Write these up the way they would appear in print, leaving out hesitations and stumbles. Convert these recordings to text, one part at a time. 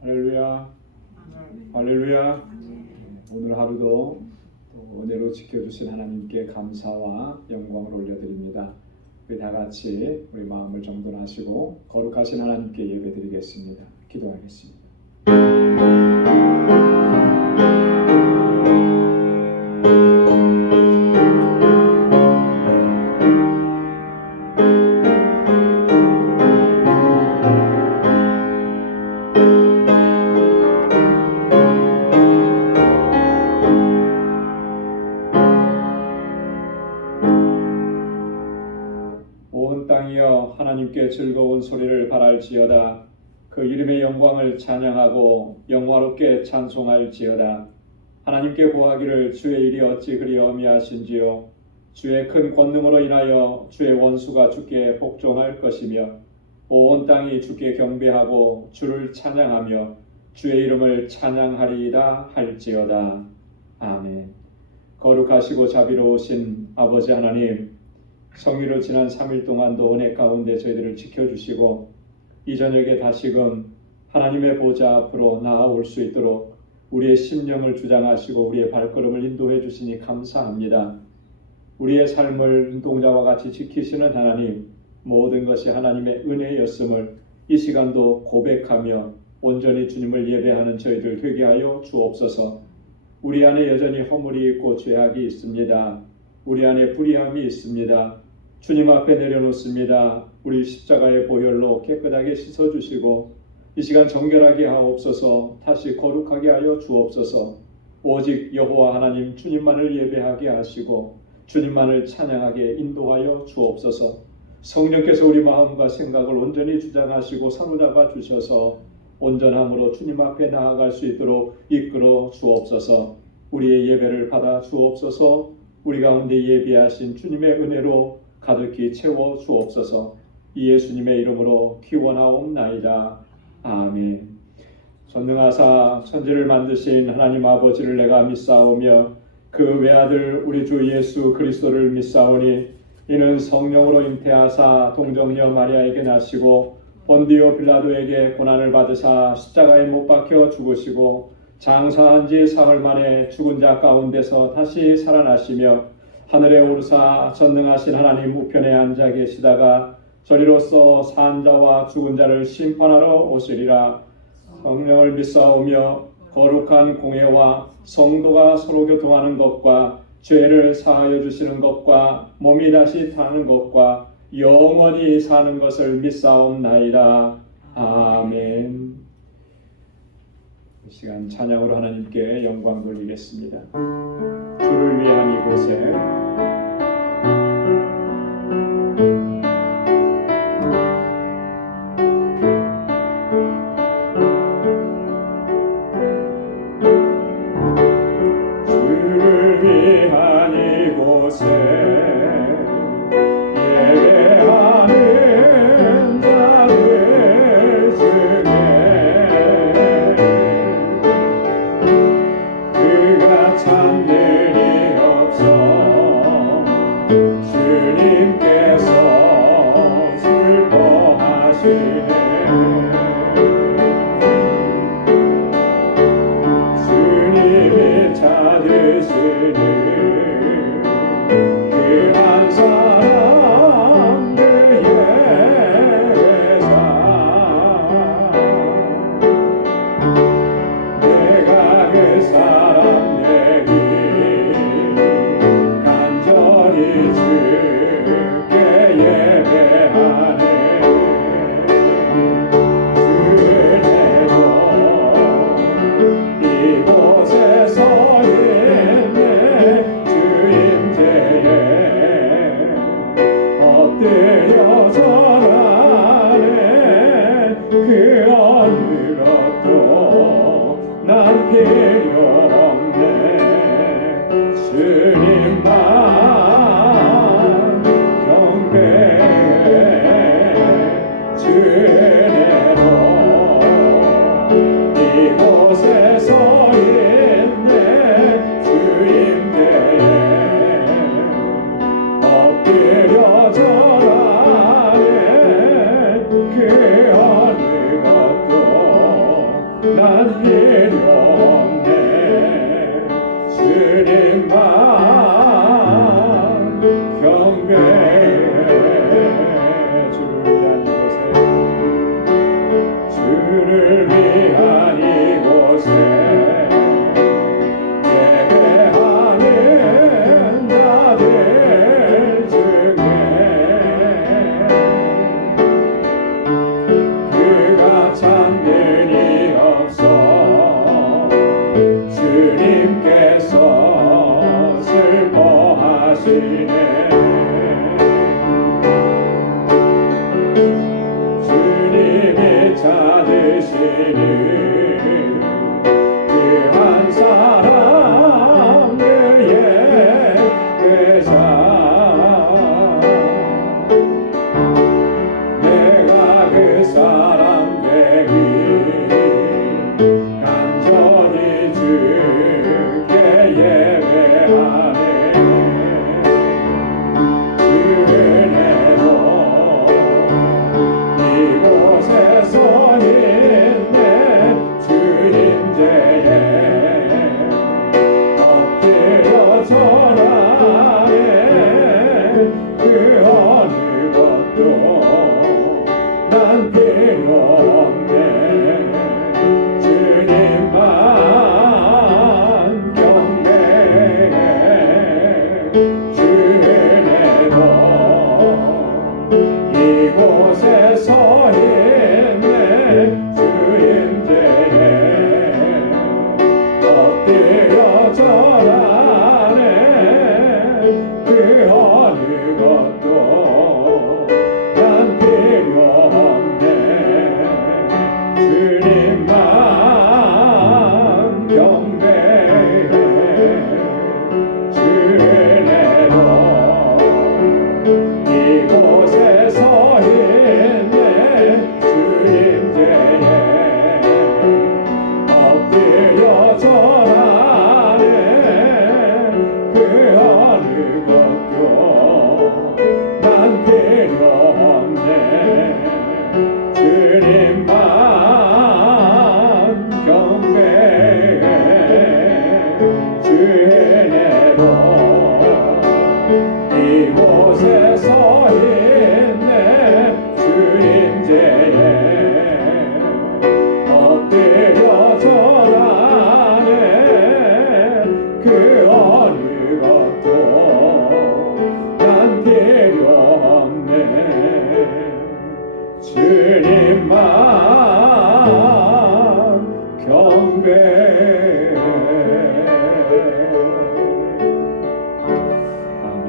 할렐루야. 할렐루야. 오늘 하루도 또 은혜로 지켜주신 하나님께 감사와 영광을 올려드립니다. 우리 다 같이 우리 마음을 정돈하시고 거룩하신 하나님께 예배드리겠습니다. 기도하겠습니다. 땅이여 하나님께 즐거운 소리를 발할지어다. 그 이름의 영광을 찬양하고 영화롭게 찬송할지어다. 하나님께 고하기를 주의 일이 어찌 그리 어미하신지요. 주의 큰 권능으로 인하여 주의 원수가 주께 복종할 것이며 온 땅이 주께 경배하고 주를 찬양하며 주의 이름을 찬양하리이다 할지어다. 아멘. 거룩하시고 자비로우신 아버지 하나님, 성일로 지난 3일 동안도 은혜 가운데 저희들을 지켜주시고 이 저녁에 다시금 하나님의 보좌 앞으로 나아올 수 있도록 우리의 심령을 주장하시고 우리의 발걸음을 인도해 주시니 감사합니다. 우리의 삶을 눈동자와 같이 지키시는 하나님, 모든 것이 하나님의 은혜였음을 이 시간도 고백하며 온전히 주님을 예배하는 저희들 되게 하여 주옵소서. 우리 안에 여전히 허물이 있고 죄악이 있습니다. 우리 안에 불의함이 있습니다. 주님 앞에 내려놓습니다. 우리 십자가의 보혈로 깨끗하게 씻어주시고 이 시간 정결하게 하옵소서. 다시 거룩하게 하여 주옵소서. 오직 여호와 하나님 주님만을 예배하게 하시고 주님만을 찬양하게 인도하여 주옵소서. 성령께서 우리 마음과 생각을 온전히 주장하시고 사로잡아 주셔서 온전함으로 주님 앞에 나아갈 수 있도록 이끌어 주옵소서. 우리의 예배를 받아 주옵소서. 우리 가운데 예비하신 주님의 은혜로 가득히 채워 주옵소서. 이 예수님의 이름으로 기원하옵나이다. 아멘. 전능하사 천지를 만드신 하나님 아버지를 내가 믿사오며 그 외아들 우리 주 예수 그리스도를 믿사오니 이는 성령으로 잉태하사 동정녀 마리아에게 나시고 본디오 빌라도에게 고난을 받으사 십자가에 못 박혀 죽으시고 장사한 지 사흘 만에 죽은 자 가운데서 다시 살아나시며 하늘에 오르사 전능하신 하나님 우편에 앉아 계시다가 저리로서 산 자와 죽은 자를 심판하러 오시리라. 성령을 믿사오며 거룩한 공회와 성도가 서로 교통하는 것과 죄를 사하여 주시는 것과 몸이 다시 타는 것과 영원히 사는 것을 믿사옵나이다. 아멘. 이 시간 찬양으로 하나님께 영광 돌리겠습니다. 주를 위한 이곳에 주를 위한 이곳에 예배하는 자들 중에 그가 참들이 없어 주님께서 슬퍼하시네. 주님이 찾으시는 그 한 사람 그 예배자 내가 그 사람 되기 간절히 주께 예배하네. 주은혜로 이곳에 서 있네. 주임제에 엎드려 절하네. 그 어느 것도 난 필요 없네. 주님만 경배해. 주은혜로 이곳에 서 있네. 주임대에 주님만 경배해. 주를 위한 이곳에 예배하는 자들 중에 그가 참는이 없어 주님께서 슬퍼하시네. 주님이 찾으시는 그 한 사람 그의 회자 내가 그 사람 되기 간절히 주께 예배하네. 주 은혜로 이곳에서 있네. 주임제에 엎드려 절하네. 그 어느 것도 난 필요 없네. 주님만 경배해. 주 은혜로 이곳에서 있네. 주임제에 엎드려 절하네. 그 어느 것도 난 필요 없네. 주님만 경배해. 주 은혜로 이곳에서 있네. 주임제에 엎드려 절하네. 그 어느 것도 난 필요 없네. 주님만 경배해. 주 은혜로 이곳에서 있네. 주임제에 엎드려 절하네. 그 어느 것도 난 필요 없네. 주님만 경배해. 아멘.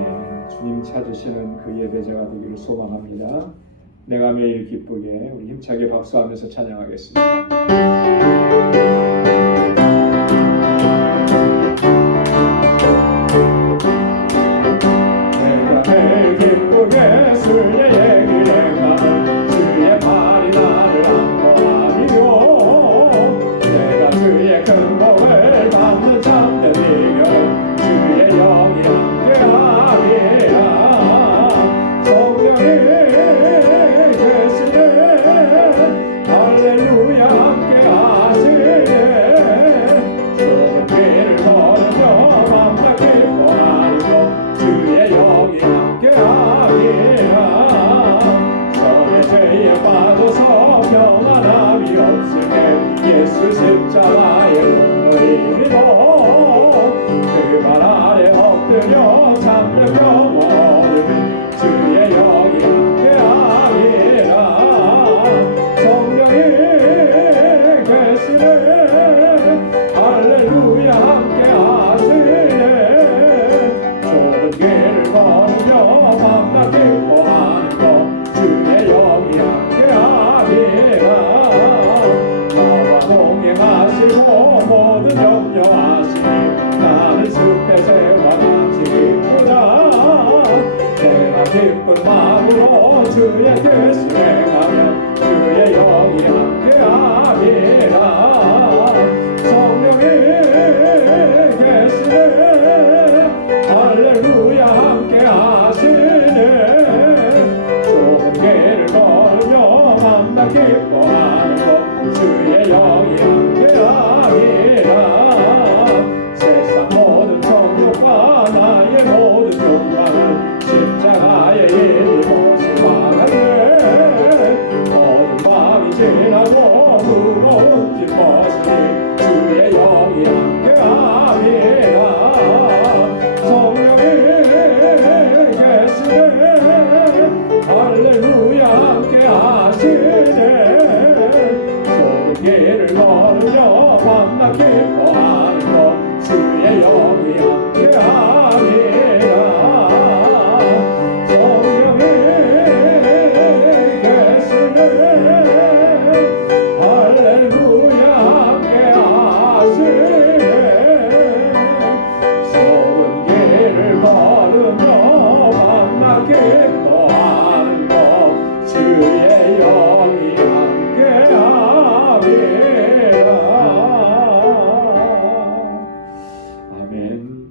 주님 찾으시는 그 예배자가 되기를 소망합니다. 내가 매일 기쁘게 우리 힘차게 박수하면서 찬양하겠습니다. 내가 매일 기쁘게 주의 얘기를 가 주의 발이 나를 안보하리요. 내가 주의 큰 복을 받는 참된 비결 주의 영이 함께하리라. 성령이 계시네. 할렐루야 함께하시네. 좁은 길을 걸으며 맘만 기뻐하리고 주의 영이 함께하리라. 전에 죄에 빠져서 평안함이 없으네. 예수 십자가의 운노임이로 그 발 아래 엎드려 참는 영원을 주의 영이 함께하리라. 성령이 계시네. 할렐루야 함께하시네. 좁은 길을 걸으며 밤낮 기뻐하는 것 주의 영이 함께하리라. 나와 동행하시고 모든 염려하시니 나는 숲의 새와 같이 기쁘다. 내가 기쁜 마음으로 주의 뜻을 행하면 주의 영이 함께하리라. 성령이 계시네. 할렐루야 함께하시네. 좁은 길을 걸으며 밤낮 기뻐하는 것 주의 영이 함께하리라. 세상 모든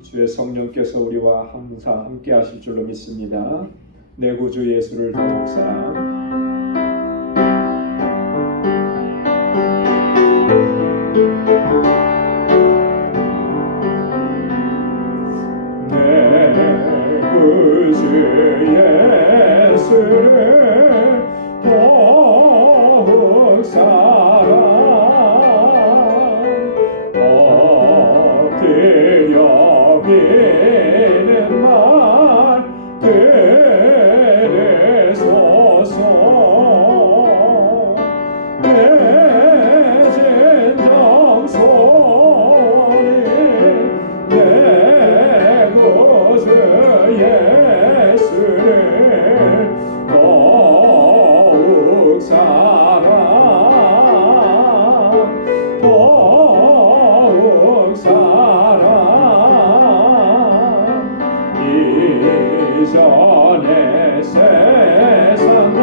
주의 성령께서 우리와 항상 함께 하실 줄로 믿습니다. 내 구주 예수를 더욱 사랑. 예수를 더욱 사랑 엎드려 비는 말 들으소서 내 진정소리 내 구주 예수를 더욱 사랑 더욱 사랑 이전의 세상과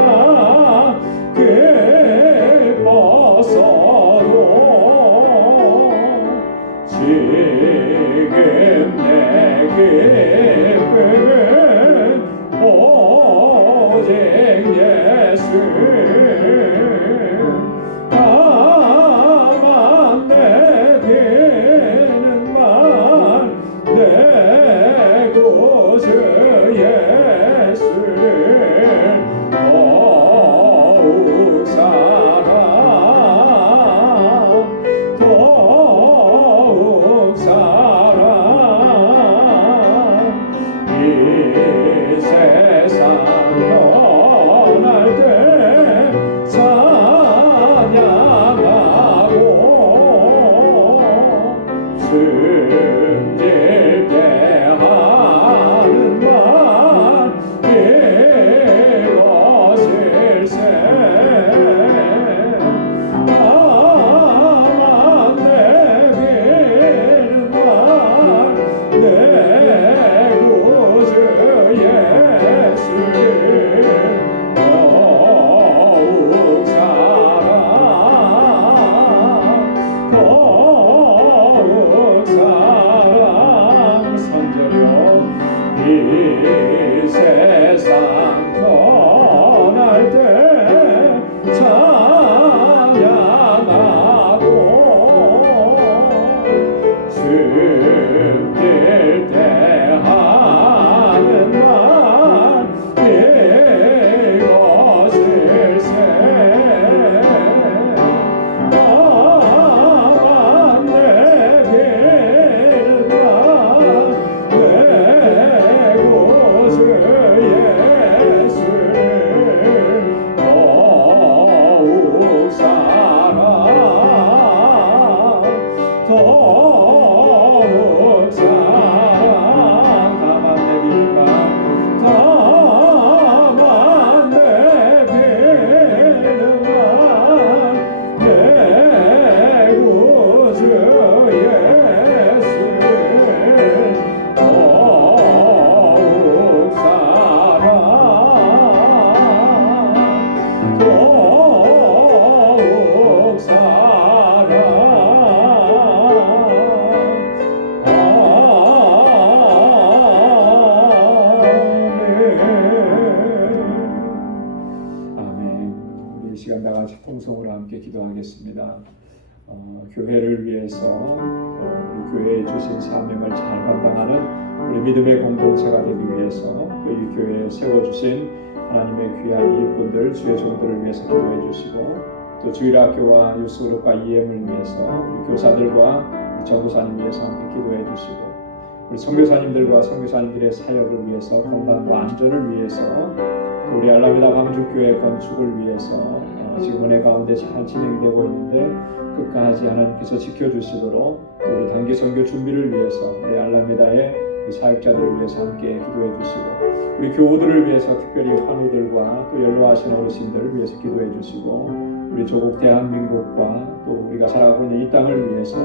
기뻤어도 지금 내 기쁨은 오직 예수 다만 내게는 말 내 구주 예수를 더욱 사랑 더욱 사랑 이 세상 떠날 때 찬양하고 숨질 때 하는 말 이것일세 다만 내게는 말 내 구주 예수를 더욱 사랑 더욱 사랑 선절여 이 세상 떠날 때 찬양하고 숨길 때 하는 말 이것일세 다만 내게는 말 내 구주 예수를 더욱 사랑 더욱 사랑 다만 내게는 말 내 구주 예수를 더욱 사랑 더욱 사랑 아멘. 우리 이 시간 다 같이 통성으로 함께 기도하겠습니다. 교회를 위해서 우리 교회에 주신 사명을 잘 감당하는 우리 믿음의 공동체가 되기 위해서 또 이 교회에 세워주신 하나님의 귀한 일꾼들 주의 종들을 위해서 기도해 주시고 또 주일학교와 유스그룹과 EM을 위해서 우리 교사들과 우리 전도사님 위해서 함께 기도해 주시고 우리 선교사님들과 선교사님들의 사역을 위해서 건강과 안전을 위해서 또 우리 알라메다 방주교회 건축을 위해서 지금 은혜 가운데 잘 진행되고 있는데 끝까지 하나님께서 지켜주시도록 또 우리 단기 선교 준비를 위해서 우리 알라메다의 우리 사역자들을 위해서 함께 기도해 주시고 우리 교우들을 위해서 특별히 환우들과 또 연로하신 어르신들을 위해서 기도해 주시고 우리 조국 대한민국과 또 우리가 살아가고 있는 이 땅을 위해서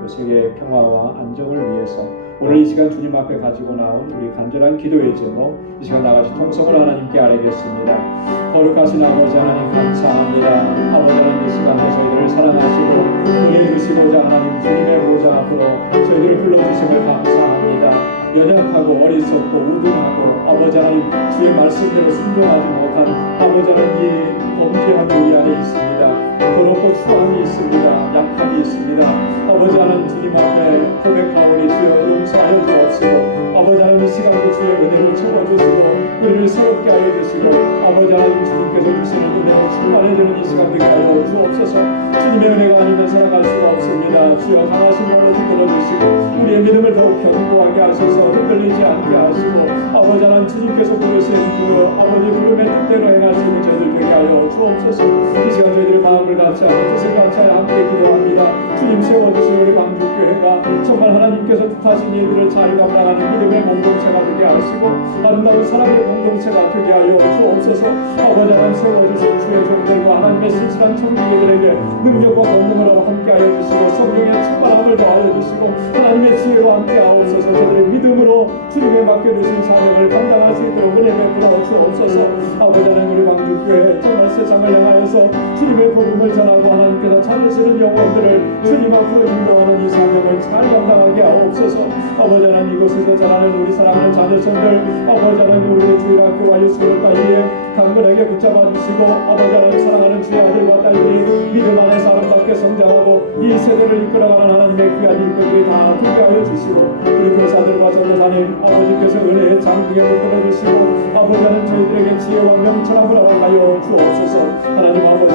또 세계의 평화와 안정을 위해서 오늘 이 시간 주님 앞에 가지고 나온 우리 간절한 기도의 제목, 이 시간 나가시 통성을 하나님께 아뢰겠습니다. 거룩하신 아버지 하나님 감사합니다. 아버지 하나님 이 시간에 저희들을 사랑하시고 은혜 주시고자 하나님 주님의 보좌 앞으로 저희들을 불러주심을 감사합니다. 연약하고 어리석고 우둔하고 아버지 하나님 주의 말씀대로 순종하지 못한 아버지 하나님 범죄함이 우리 안에 있습니다. 더럽고 추함이 있습니다. 약함이 있습니다. 아버지 하나님 주님 앞에 고백하오니 주여 용서하여 주옵시고 아버지 하나님 이 시간도 주의 은혜로 채워주시고 우리를 새롭게 하여 주시고 아버지 하나님 주님께서 주시는 은혜로 충만해지는 이 시간 되게 하여 주옵소서. 주님의 은혜가 아니면 살아갈 수가 없습니다. 주여 강하신 마음으로 이끌어주시고 우리의 믿음을 더욱 견고하게 하셔서 흔들리지 않게 하시고 아버지 하나님 주님께서 부르신 그 아버지 부름의 뜻대로 행하시는 저희들 되게 하여 주옵소서. 이 시간 저희들의 마음을 같이 하고 뜻을 같이 하여 함께 기도합니다. 주님 세워주신 우리 방주교회가 정말 하나님께서 뜻하신 일들을 잘 감당하는 믿음의 공동체가 되게 하시고 아름다운 사랑의 공동체가 되게 하여 주옵소서. 아버지 하나님 세워주신 주의 종들과 하나님의 신실한 청지기들에게 능력과 권능으로 함께하여 주시고 성령의 충만함을 더하여 주시고 하나님의 지혜와 함께하옵소서. 저들의 믿음으로 주님의 맡겨주신 사명을 감당할 수 있도록 은혜 베풀어 주옵소서. 아버지 하나님 우리 방주교회 정말 세상을 향하여서 주님의 복음을 전하고 하나님께서 찾으시는 영혼들을 주님 앞으로 인도하는 이 사명을 잘 감당하게 하옵소서. 아버지 하나님 이곳에서 자라는 우리 사랑하는 자녀손들 아버지 하나님 우리의 주일학교와 유스교회가 이에 강건하게 붙잡아 주시고 아버지 하나님 사랑하는 주의 아들과 딸들이 믿음 안에서 아름답게 성장하고 이 세대를 이끌어가는 하나님의 귀한 일꾼들이 다 되게 하여 주시고 우리 교사들과 전도사님 아버지께서 은혜의 장중에 붙들어 주시고 아버지 하나님 저희들에게 지혜와 명철함을 허락하여 주옵소서. 하나님 아버지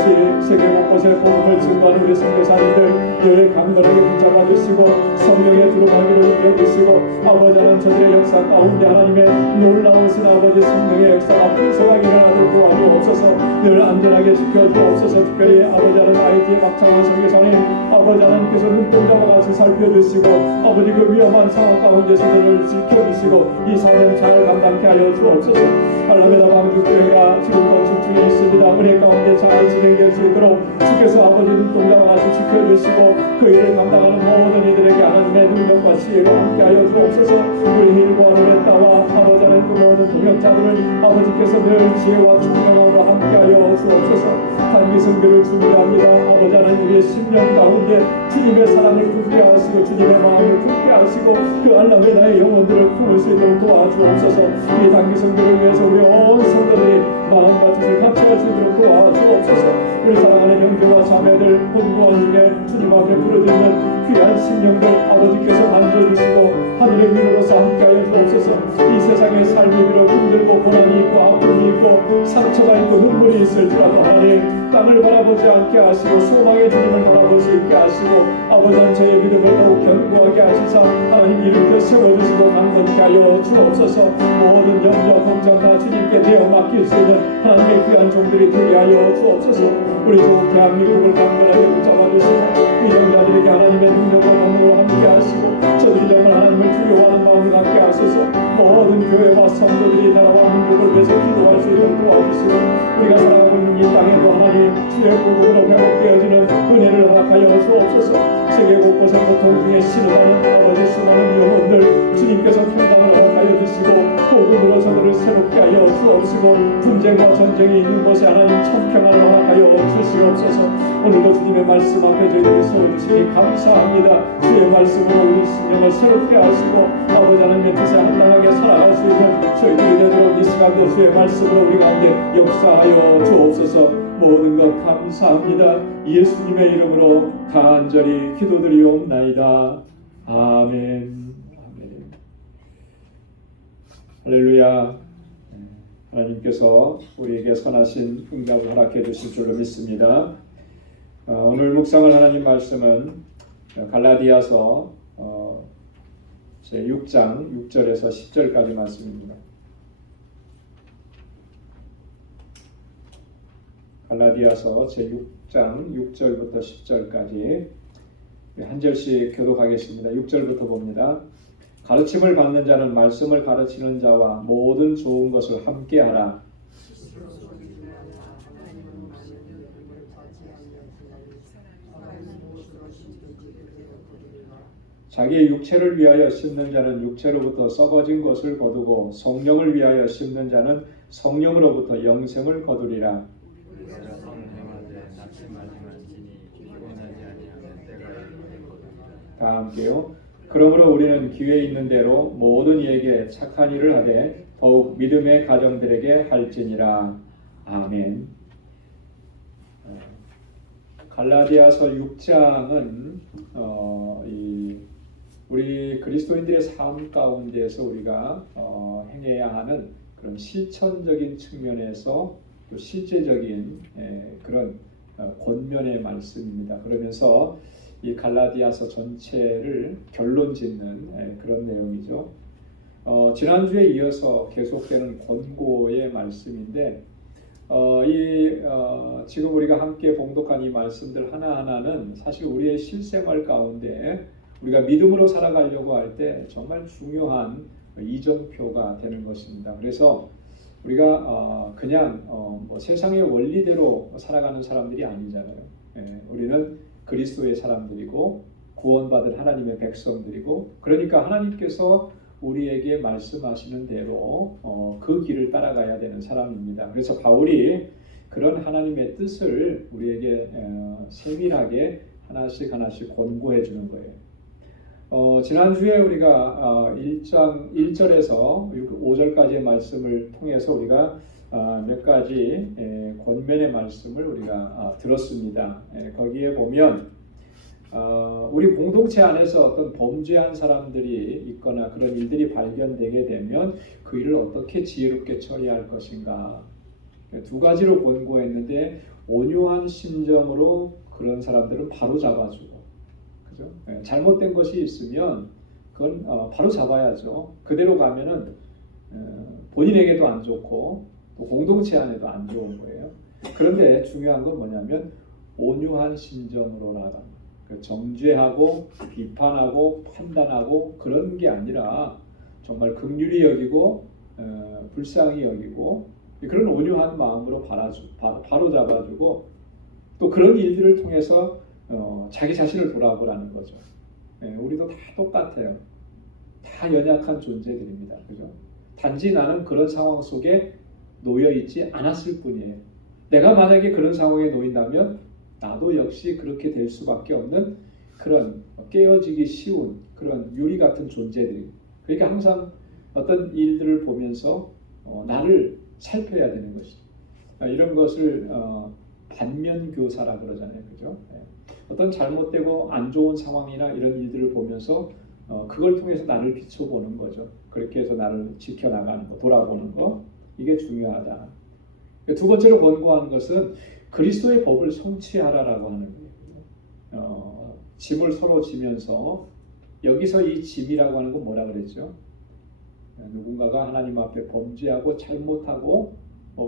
세계 곳곳에 복음을 증거하는 우리 선교사님들 늘 강건하게 붙잡아 주시고 성령의 두루마기를 입혀주시고 아버지 하나님 저들의 역사 가운데 하나님의 놀라우신 아버지 성령의 역사가 풍성하게 일어나도록 도와주옵소서. 늘 안전하게 지켜주옵소서. 특별히 아버지 하나님 아이티의 박창환 선교사님 아버지 하나님께서 눈동자와 같이 살펴주시고 아버지 그 위험한 상황 가운데서 저를 지켜주시고 이 사명 잘 감당케 하여 주옵소서. 알라메다 방주교회가 지금 건축 중에 있습니다. 은혜 가운데 잘 진행될 수 있도록 주께서 아버지 눈동자와 같이 지켜주시고 그 일을 감당하는 모든 이들에게 하나님의 능력과 지혜로 함께하여 주옵소서. 우리 힐과 로레타와 아버지 하나님 그 모든 동역자들을 아버지께서 늘 지혜와 충명함으로 함께하여 주옵소서. 단기 선교를 준비합니다. 아버지 하나님 우리의 10년 가운데 주님의 사랑을 품게 하시고 주님의 마음을 품게 하시고 그 알라메다의 영혼들을 품을 수 있도록 도와주옵소서. 이 단기 선교를 위해서 우리 온 성도들이 마음과 뜻을 같이할 수 있도록 도와주옵소서. 우리 사랑하는 형제와 자매들 본고한 중에 주님 앞에 부르짖는 귀한 심령들 아버지께서 만져주시고 하늘의 위로로서 함께하여 주옵소서. 이 세상의 삶이 비록 힘들고 고난이 있고 아픔이 있고 상처가 있고 눈물이 있을지라도 하나님 땅을 바라보지 않게 하시고 소망의 주님을 바라볼 수 있게 하시고 아버지 하나님 저의 믿음을 더욱 견고하게 하시사 하나님 일으켜 세워주시고 강건케 하여 주옵소서. 모든 염려 걱정 다 주님께 내어 맡길 수 있는 하나님의 귀한 종들이 되게 하여 주옵소서. 우리 좋은 대한민국을 강건하게 붙잡아 주시고 위정자들에게 하나님의 능력과 권능으로 함께 하시고 저들이 정말 하나님을 두려워하는 마음을 갖게 하소서. 모든 교회와 성도들이 나라와 민족을 위해서 기도할 수 있도록 도와주시고 우리가 살아가고 있는 이 땅에도 하나님 주의 복음으로 회복되어지는 은혜를 허락하여 주옵소서. 세계 곳곳에 고통 중에 신음하는 아버지 수많은 영혼들 주님께서 평강을 허락하여 주시고 복음으로 저들을 새롭게 하여 주옵시고 분쟁과 전쟁이 있는 곳에 하나님 천평안을 허락하여 주시옵소서. 오늘도 주님의 말씀 앞에 저희들을 세워주시니 감사합니다. 주의 말씀으로 우리 심령을 새롭게 하시고 아버지 하나님의 뜻에 합당하게 살아갈 수 있는 저희들이 되도록 이 시간도 주의 말씀으로 우리 가운데 역사하여 주옵소서. 모든 것 감사합니다. 예수님의 이름으로 간절히 기도드리옵나이다. 아멘. 아멘. 할렐루야. 하나님께서 우리에게 선하신 응답을 허락해 주실 줄로 믿습니다. 오늘 묵상할 하나님 말씀은 갈라디아서 제6장 6절에서 10절까지 말씀입니다. 갈라디아서 제6장 6절부터 10절까지 한 절씩 교독하겠습니다. 6절부터 봅니다. 가르침을 받는 자는 말씀을 가르치는 자와 모든 좋은 것을 함께하라. 자기의 육체를 위하여 심는 자는 육체로부터 썩어진 것을 거두고 성령을 위하여 심는 자는 성령으로부터 영생을 거두리라. 다 함께요. 그러므로 우리는 기회 있는 대로 모든 이에게 착한 일을 하되 더욱 믿음의 가정들에게 할지니라. 아멘. 갈라디아서 6장은 우리 그리스도인들의 삶 가운데에서 우리가 행해야 하는 그런 실천적인 측면에서 또 실제적인 그런 권면의 말씀입니다. 그러면서 이 갈라디아서 전체를 결론 짓는 그런 내용이죠. 지난주에 이어서 계속되는 권고의 말씀인데 지금 우리가 함께 봉독한 이 말씀들 하나하나는 사실 우리의 실생활 가운데 우리가 믿음으로 살아가려고 할 때 정말 중요한 이정표가 되는 것입니다. 그래서 우리가 그냥 뭐 세상의 원리대로 살아가는 사람들이 아니잖아요. 우리는 그리스도의 사람들이고 구원받은 하나님의 백성들이고, 그러니까 하나님께서 우리에게 말씀하시는 대로 그 길을 따라가야 되는 사람입니다. 그래서 바울이 그런 하나님의 뜻을 우리에게 세밀하게 하나씩 하나씩 권고해 주는 거예요. 지난주에 우리가 1장 1절에서 5절까지의 말씀을 통해서 우리가 몇 가지 권면의 말씀을 우리가 들었습니다. 거기에 보면 우리 공동체 안에서 어떤 범죄한 사람들이 있거나 그런 일들이 발견되게 되면 그 일을 어떻게 지혜롭게 처리할 것인가, 두 가지로 권고했는데 온유한 심정으로 그런 사람들은 바로 잡아주고, 그죠? 잘못된 것이 있으면 그건 바로 잡아야죠. 그대로 가면은 본인에게도 안 좋고 또 공동체 안에도 안 좋은 거예요. 그런데 중요한 건 뭐냐면 온유한 심정으로 나아가는, 정죄하고 비판하고 판단하고 그런 게 아니라 정말 긍휼히 여기고 불쌍히 여기고 그런 온유한 마음으로 바로 잡아주고, 또 그런 일들을 통해서 자기 자신을 돌아보라는 거죠. 우리도 다 똑같아요. 다 연약한 존재들입니다. 그죠? 단지 나는 그런 상황 속에 놓여 있지 않았을 뿐이에요. 내가 만약에 그런 상황에 놓인다면 나도 역시 그렇게 될 수밖에 없는 그런 깨어지기 쉬운 그런 유리 같은 존재들이. 그러니까 항상 어떤 일들을 보면서 나를 살펴야 되는 것이죠. 이런 것을 반면교사라 그러잖아요, 그죠? 어떤 잘못되고 안 좋은 상황이나 이런 일들을 보면서 그걸 통해서 나를 비춰보는 거죠. 그렇게 해서 나를 지켜나가는 거, 돌아보는 거, 이게 중요하다. 두 번째로 권고하는 것은 그리스도의 법을 성취하라라고 하는 거예요. 짐을 서로 지면서, 여기서 이 짐이라고 하는 건 뭐라 그랬죠? 누군가가 하나님 앞에 범죄하고 잘못하고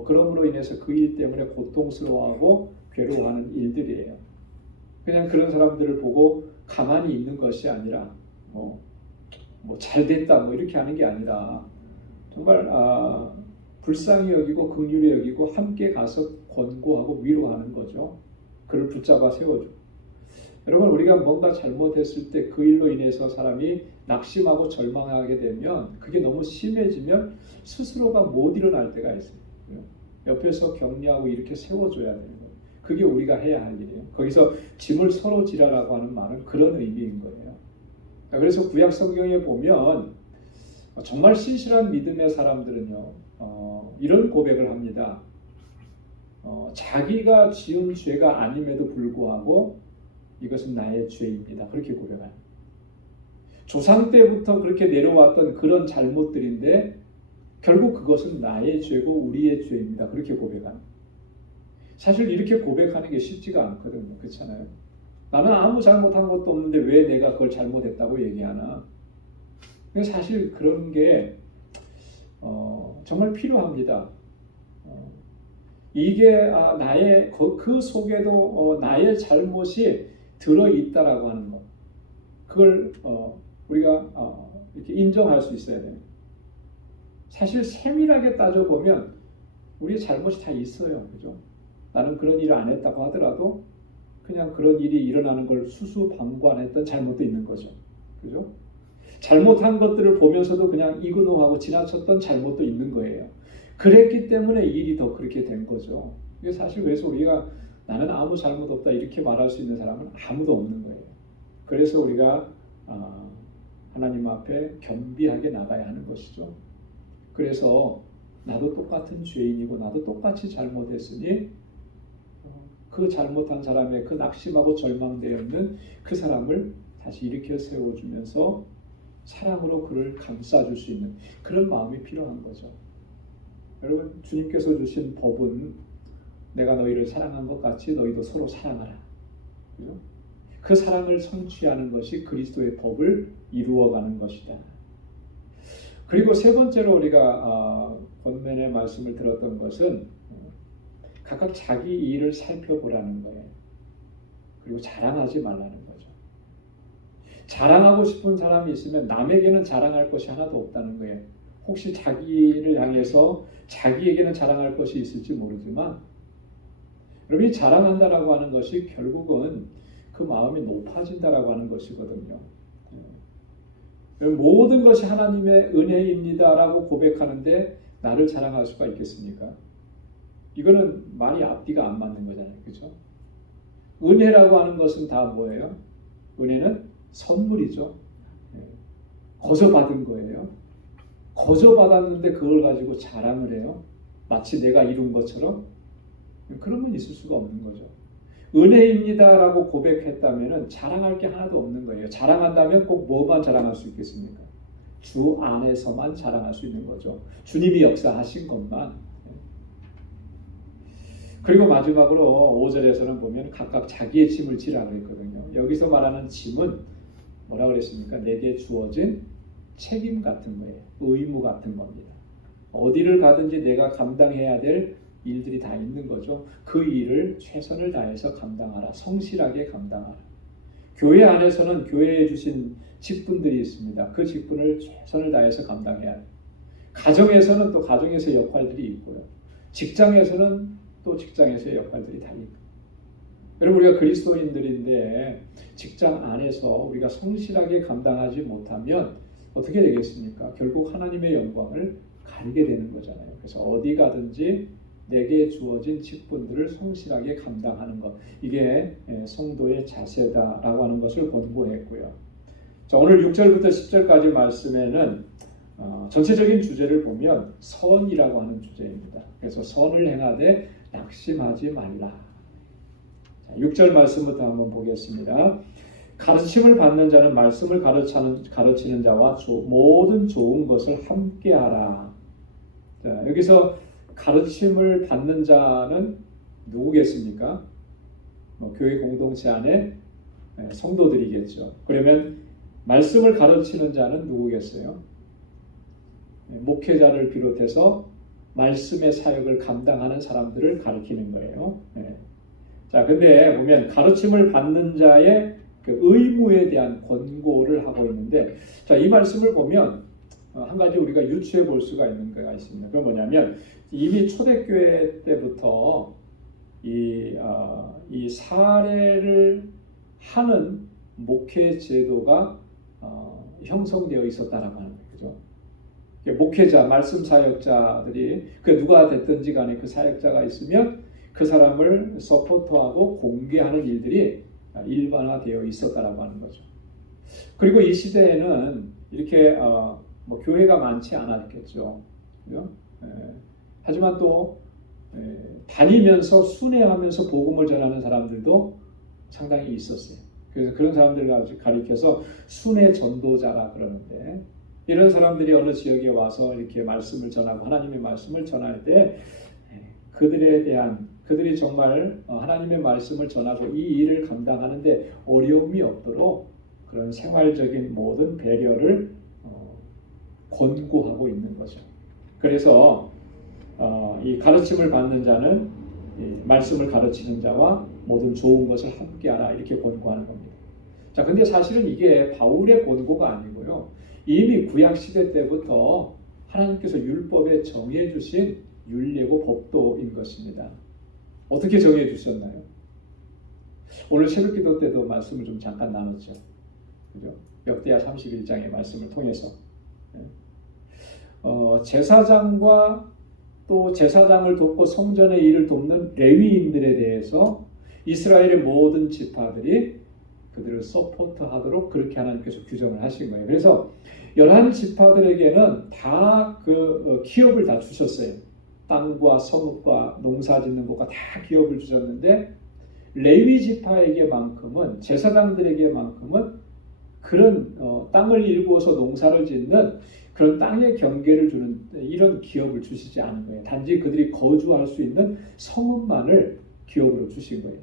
그럼으로 인해서 그 일 때문에 고통스러워하고 괴로워하는 일들이에요. 그냥 그런 사람들을 보고 가만히 있는 것이 아니라 잘 됐다 이렇게 하는 게 아니라 정말 불쌍히 여기고 긍휼히 여기고 함께 가서 권고하고 위로하는 거죠. 그를 붙잡아 세워주고. 여러분, 우리가 뭔가 잘못했을 때 그 일로 인해서 사람이 낙심하고 절망하게 되면, 그게 너무 심해지면 스스로가 못 일어날 때가 있어요. 옆에서 격려하고 이렇게 세워줘야 되는 거예요. 그게 우리가 해야 할 일이에요. 거기서 짐을 서로 지라라고 하는 말은 그런 의미인 거예요. 그래서 구약 성경에 보면 정말 신실한 믿음의 사람들은요, 이런 고백을 합니다. 자기가 지은 죄가 아님에도 불구하고 이것은 나의 죄입니다. 그렇게 고백합니다. 조상 때부터 그렇게 내려왔던 그런 잘못들인데 결국 그것은 나의 죄고 우리의 죄입니다. 그렇게 고백합니다. 사실 이렇게 고백하는 게 쉽지가 않거든요. 그렇잖아요. 나는 아무 잘못한 것도 없는데 왜 내가 그걸 잘못했다고 얘기하나. 근데 사실 그런 게 정말 필요합니다. 이게 나의 그 속에도 나의 잘못이 들어있다라고 하는 것, 그걸 우리가 이렇게 인정할 수 있어야 돼요. 사실 세밀하게 따져보면 우리의 잘못이 다 있어요. 그죠? 나는 그런 일을 안 했다고 하더라도 그냥 그런 일이 일어나는 걸 수수방관했던 잘못도 있는 거죠. 그죠? 잘못한 것들을 보면서도 그냥 이그노하고 지나쳤던 잘못도 있는 거예요. 그랬기 때문에 일이 더 그렇게 된 거죠. 이게 사실 그래서 우리가 나는 아무 잘못 없다 이렇게 말할 수 있는 사람은 아무도 없는 거예요. 그래서 우리가 하나님 앞에 겸비하게 나가야 하는 것이죠. 그래서 나도 똑같은 죄인이고 나도 똑같이 잘못했으니 그 잘못한 사람의 그 낙심하고 절망되어 있는 그 사람을 다시 일으켜 세워주면서 사랑으로 그를 감싸줄 수 있는 그런 마음이 필요한 거죠. 여러분, 주님께서 주신 법은 내가 너희를 사랑한 것 같이 너희도 서로 사랑하라. 그죠? 그 사랑을 성취하는 것이 그리스도의 법을 이루어가는 것이다. 그리고 세 번째로 우리가 권면의 말씀을 들었던 것은 각각 자기 일을 살펴보라는 거예요. 그리고 자랑하지 말라는 거죠. 자랑하고 싶은 사람이 있으면 남에게는 자랑할 것이 하나도 없다는 거예요. 혹시 자기를 향해서 자기에게는 자랑할 것이 있을지 모르지만 여러분이 자랑한다라고 하는 것이 결국은 그 마음이 높아진다라고 하는 것이거든요. 모든 것이 하나님의 은혜입니다라고 고백하는데 나를 자랑할 수가 있겠습니까? 이거는 말이 앞뒤가 안 맞는 거잖아요. 그렇죠? 은혜라고 하는 것은 다 뭐예요? 은혜는 선물이죠. 거저 받은 거예요. 거저 받았는데 그걸 가지고 자랑을 해요. 마치 내가 이룬 것처럼. 그런 건 있을 수가 없는 거죠. 은혜입니다라고 고백했다면 자랑할 게 하나도 없는 거예요. 자랑한다면 꼭 뭐만 자랑할 수 있겠습니까? 주 안에서만 자랑할 수 있는 거죠. 주님이 역사하신 것만. 그리고 마지막으로 5절에서는 보면 각각 자기의 짐을 지라 그랬거든요. 여기서 말하는 짐은 뭐라 그랬습니까? 내게 주어진 책임 같은 거예요. 의무 같은 겁니다. 어디를 가든지 내가 감당해야 될 일들이 다 있는 거죠. 그 일을 최선을 다해서 감당하라. 성실하게 감당하라. 교회 안에서는 교회에 주신 직분들이 있습니다. 그 직분을 최선을 다해서 감당해야 해요. 가정에서는 또 가정에서의 역할들이 있고요. 직장에서는 또 직장에서의 역할들이 다 있고. 여러분, 우리가 그리스도인들인데 직장 안에서 우리가 성실하게 감당하지 못하면 어떻게 되겠습니까? 결국 하나님의 영광을 가리게 되는 거잖아요. 그래서 어디 가든지 내게 주어진 직분들을 성실하게 감당하는 것, 이게 성도의 자세다라고 하는 것을 권고했고요. 자, 오늘 6절부터 10절까지 말씀에는 전체적인 주제를 보면 선이라고 하는 주제입니다. 그래서 선을 행하되 낙심하지 말라. 자, 6절 말씀부터 한번 보겠습니다. 가르침을 받는 자는 말씀을 가르치는 자와 모든 좋은 것을 함께하라. 자, 여기서 가르침을 받는 자는 누구겠습니까? 교회 공동체 안에 성도들이겠죠. 그러면 말씀을 가르치는 자는 누구겠어요? 목회자를 비롯해서 말씀의 사역을 감당하는 사람들을 가르치는 거예요. 자, 근데 보면 가르침을 받는 자의 그 의무에 대한 권고를 하고 있는데, 자, 이 말씀을 보면 한 가지 우리가 유추해 볼 수가 있는 거가 있습니다. 그건 뭐냐면 이미 초대교회 때부터 이 사례를 하는 목회 제도가 형성되어 있었다라고 하는 거예요. 그죠? 목회자, 말씀 사역자들이 그 누가 됐든지 간에 그 사역자가 있으면 그 사람을 서포트하고 공개하는 일들이 일반화되어 있었다라고 하는 거죠. 그리고 이 시대에는 이렇게 교회가 많지 않았겠죠. 그죠? 하지만 또 다니면서 순회하면서 복음을 전하는 사람들도 상당히 있었어요. 그래서 그런 사람들을 가리켜서 순회 전도자라 그러는데, 이런 사람들이 어느 지역에 와서 이렇게 말씀을 전하고 하나님의 말씀을 전할 때 그들이 정말 하나님의 말씀을 전하고 이 일을 감당하는데 어려움이 없도록 그런 생활적인 모든 배려를 권고하고 있는 거죠. 그래서 이 가르침을 받는 자는 말씀을 가르치는 자와 모든 좋은 것을 함께하라, 이렇게 권고하는 겁니다. 자, 근데 사실은 이게 바울의 권고가 아니고요. 이미 구약 시대 때부터 하나님께서 율법에 정해 주신 율례고 법도인 것입니다. 어떻게 정해 주셨나요? 오늘 새벽기도 때도 말씀을 좀 잠깐 나눴죠. 그죠? 역대하 31장의 말씀을 통해서. 제사장과 또 제사장을 돕고 성전의 일을 돕는 레위인들에 대해서 이스라엘의 모든 지파들이 그들을 서포트하도록 그렇게 하나님께서 규정을 하신 거예요. 그래서 11지파들에게는 다 그 기업을 다 주셨어요. 땅과 성읍과 농사 짓는 것과 다 기업을 주셨는데 레위 지파에게만큼은 제사장들에게만큼은 그런 땅을 일구어서 농사를 짓는 그런 땅의 경계를 주는 이런 기업을 주시지 않은 거예요. 단지 그들이 거주할 수 있는 성읍만을 기업으로 주신 거예요.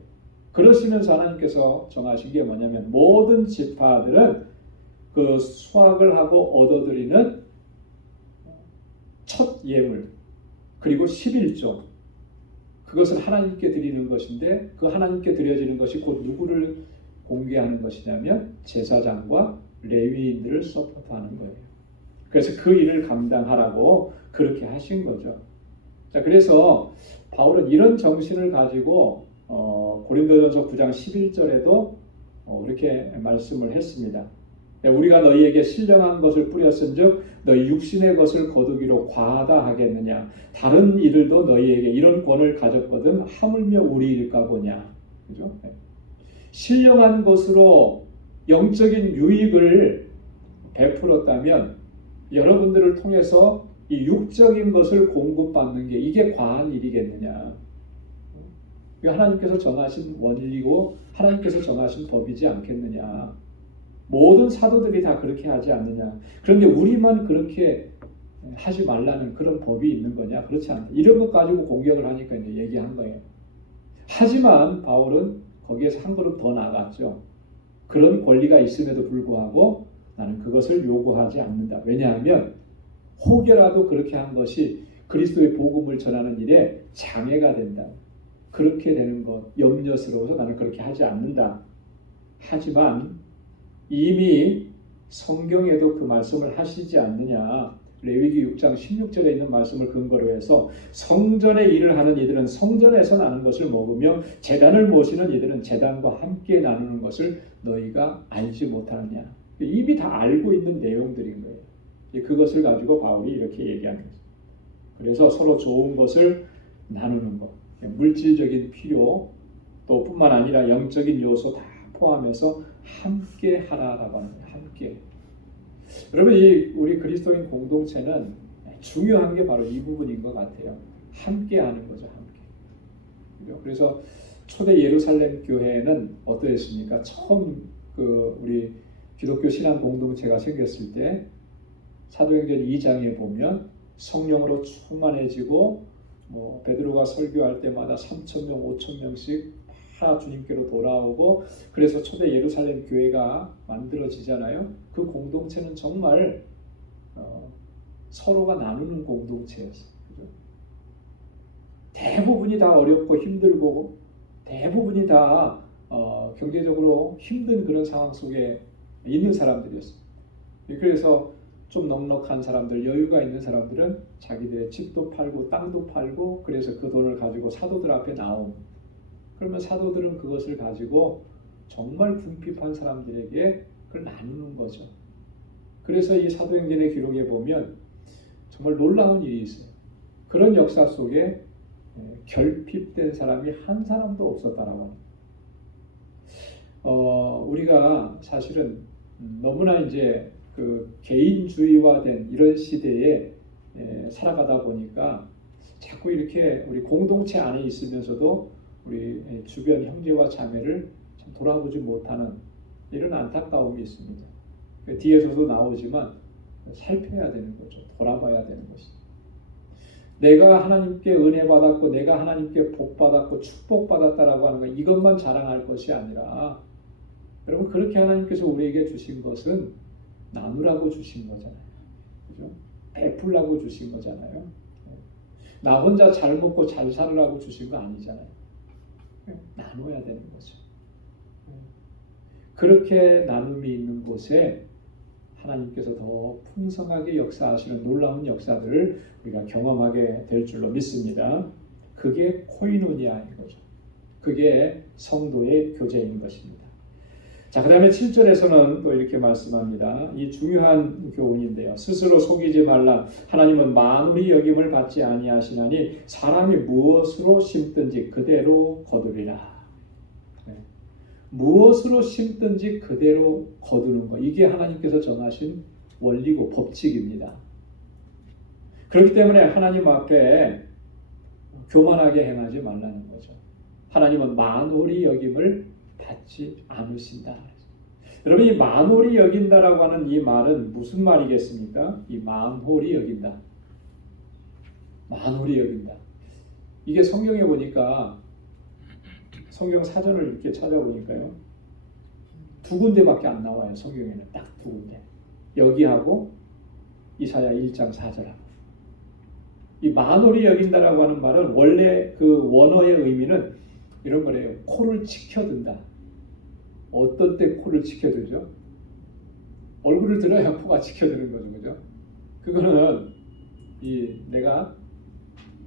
그러시면서 하나님께서 정하신 게 뭐냐면 모든 지파들은 그 수확을 하고 얻어들이는 첫 예물 그리고 11조 그것을 하나님께 드리는 것인데 그 하나님께 드려지는 것이 곧 누구를 공개하는 것이냐면 제사장과 레위인들을 서포트하는 거예요. 그래서 그 일을 감당하라고 그렇게 하신 거죠. 자, 그래서 바울은 이런 정신을 가지고 고린도전서 9장 11절에도 이렇게 말씀을 했습니다. 우리가 너희에게 신령한 것을 뿌렸은즉 너희 육신의 것을 거두기로 과하다 하겠느냐. 다른 이들도 너희에게 이런 권을 가졌거든 하물며 우리일까 보냐. 그죠? 신령한 것으로 영적인 유익을 베풀었다면 여러분들을 통해서 이 육적인 것을 공급받는 게 이게 과한 일이겠느냐. 하나님께서 정하신 원리고 하나님께서 정하신 법이지 않겠느냐. 모든 사도들이 다 그렇게 하지 않느냐. 그런데 우리만 그렇게 하지 말라는 그런 법이 있는 거냐. 그렇지 않다. 이런 것 가지고 공격을 하니까 이제 얘기한 거예요. 하지만 바울은 거기에서 한 걸음 더 나갔죠. 그런 권리가 있음에도 불구하고 나는 그것을 요구하지 않는다. 왜냐하면 혹여라도 그렇게 한 것이 그리스도의 복음을 전하는 일에 장애가 된다. 그렇게 되는 것 염려스러워서 나는 그렇게 하지 않는다. 하지만 이미 성경에도 그 말씀을 하시지 않느냐. 레위기 6장 16절에 있는 말씀을 근거로 해서 성전의 일을 하는 이들은 성전에서 나는 것을 먹으며 제단을 모시는 이들은 제단과 함께 나누는 것을 너희가 알지 못하느냐. 이미 다 알고 있는 내용들인 거예요. 그것을 가지고 바울이 이렇게 얘기하는 거죠. 그래서 서로 좋은 것을 나누는 것, 물질적인 필요 또 뿐만 아니라 영적인 요소 다 포함해서 함께 하라라고 하는 거예요. 함께. 여러분 우리 그리스도인 공동체는 중요한 게 바로 이 부분인 것 같아요. 함께 하는 거죠. 함께. 그래서 초대 예루살렘 교회는 어떠했습니까? 처음 우리 기독교 신앙 공동체가 생겼을 때 사도행전 2장에 보면 성령으로 충만해지고 베드로가 설교할 때마다 3,000명, 5,000명씩 다 주님께로 돌아오고 그래서 초대 예루살렘 교회가 만들어지잖아요. 그 공동체는 정말 서로가 나누는 공동체였어요. 그죠? 대부분이 다 어렵고 힘들고 대부분이 다 경제적으로 힘든 그런 상황 속에 있는 사람들이었어요. 그래서 좀 넉넉한 사람들, 여유가 있는 사람들은 자기들의 집도 팔고 땅도 팔고 그래서 그 돈을 가지고 사도들 앞에 나옴. 그러면 사도들은 그것을 가지고 정말 궁핍한 사람들에게 그걸 나누는 거죠. 그래서 이 사도행전의 기록에 보면 정말 놀라운 일이 있어요. 그런 역사 속에 결핍된 사람이 한 사람도 없었다라고 합니다. 우리가 사실은 너무나 이제 그 개인주의화된 이런 시대에 살아가다 보니까 자꾸 이렇게 우리 공동체 안에 있으면서도 우리 주변 형제와 자매를 참 돌아보지 못하는 이런 안타까움이 있습니다. 뒤에서도 나오지만 살펴야 되는 거죠. 돌아봐야 되는 것입니다. 내가 하나님께 은혜 받았고 내가 하나님께 복 받았고 축복 받았다라고 하는 것 이것만 자랑할 것이 아니라 여러분 그렇게 하나님께서 우리에게 주신 것은 나누라고 주신 거잖아요. 그죠? 베풀라고 주신 거잖아요. 나 혼자 잘 먹고 잘 살으라고 주신 거 아니잖아요. 나눠야 되는 거죠. 그렇게 나눔이 있는 곳에 하나님께서 더 풍성하게 역사하시는 놀라운 역사들을 우리가 경험하게 될 줄로 믿습니다. 그게 코이노니아인 거죠. 그게 성도의 교제인 것입니다. 자, 그 다음에 7절에서는 또 이렇게 말씀합니다. 이 중요한 교훈인데요. 스스로 속이지 말라. 하나님은 만물이 여김을 받지 아니하시나니 사람이 무엇으로 심든지 그대로 거두리라. 네. 무엇으로 심든지 그대로 거두는 것. 이게 하나님께서 정하신 원리고 법칙입니다. 그렇기 때문에 하나님 앞에 교만하게 행하지 말라는 거죠. 하나님은 만홀히 여김을 받지 않으신다. 여러분, 이 만홀히 여긴다라고 하는 이 말은 무슨 말이겠습니까? 이 만홀히 여긴다. 만홀히 여긴다. 이게 성경에 보니까 성경 사전을 이렇게 찾아보니까요. 두 군데밖에 안 나와요. 성경에는 딱 두 군데. 여기하고 이사야 1장 4절하고. 이 만홀히 여긴다라고 하는 말은 원래 그 원어의 의미는 이런 거래요. 코를 치켜든다. 어떤 때 코를 치켜들죠? 얼굴을 들어야 코가 치켜드는 거죠, 그죠? 그거는 내가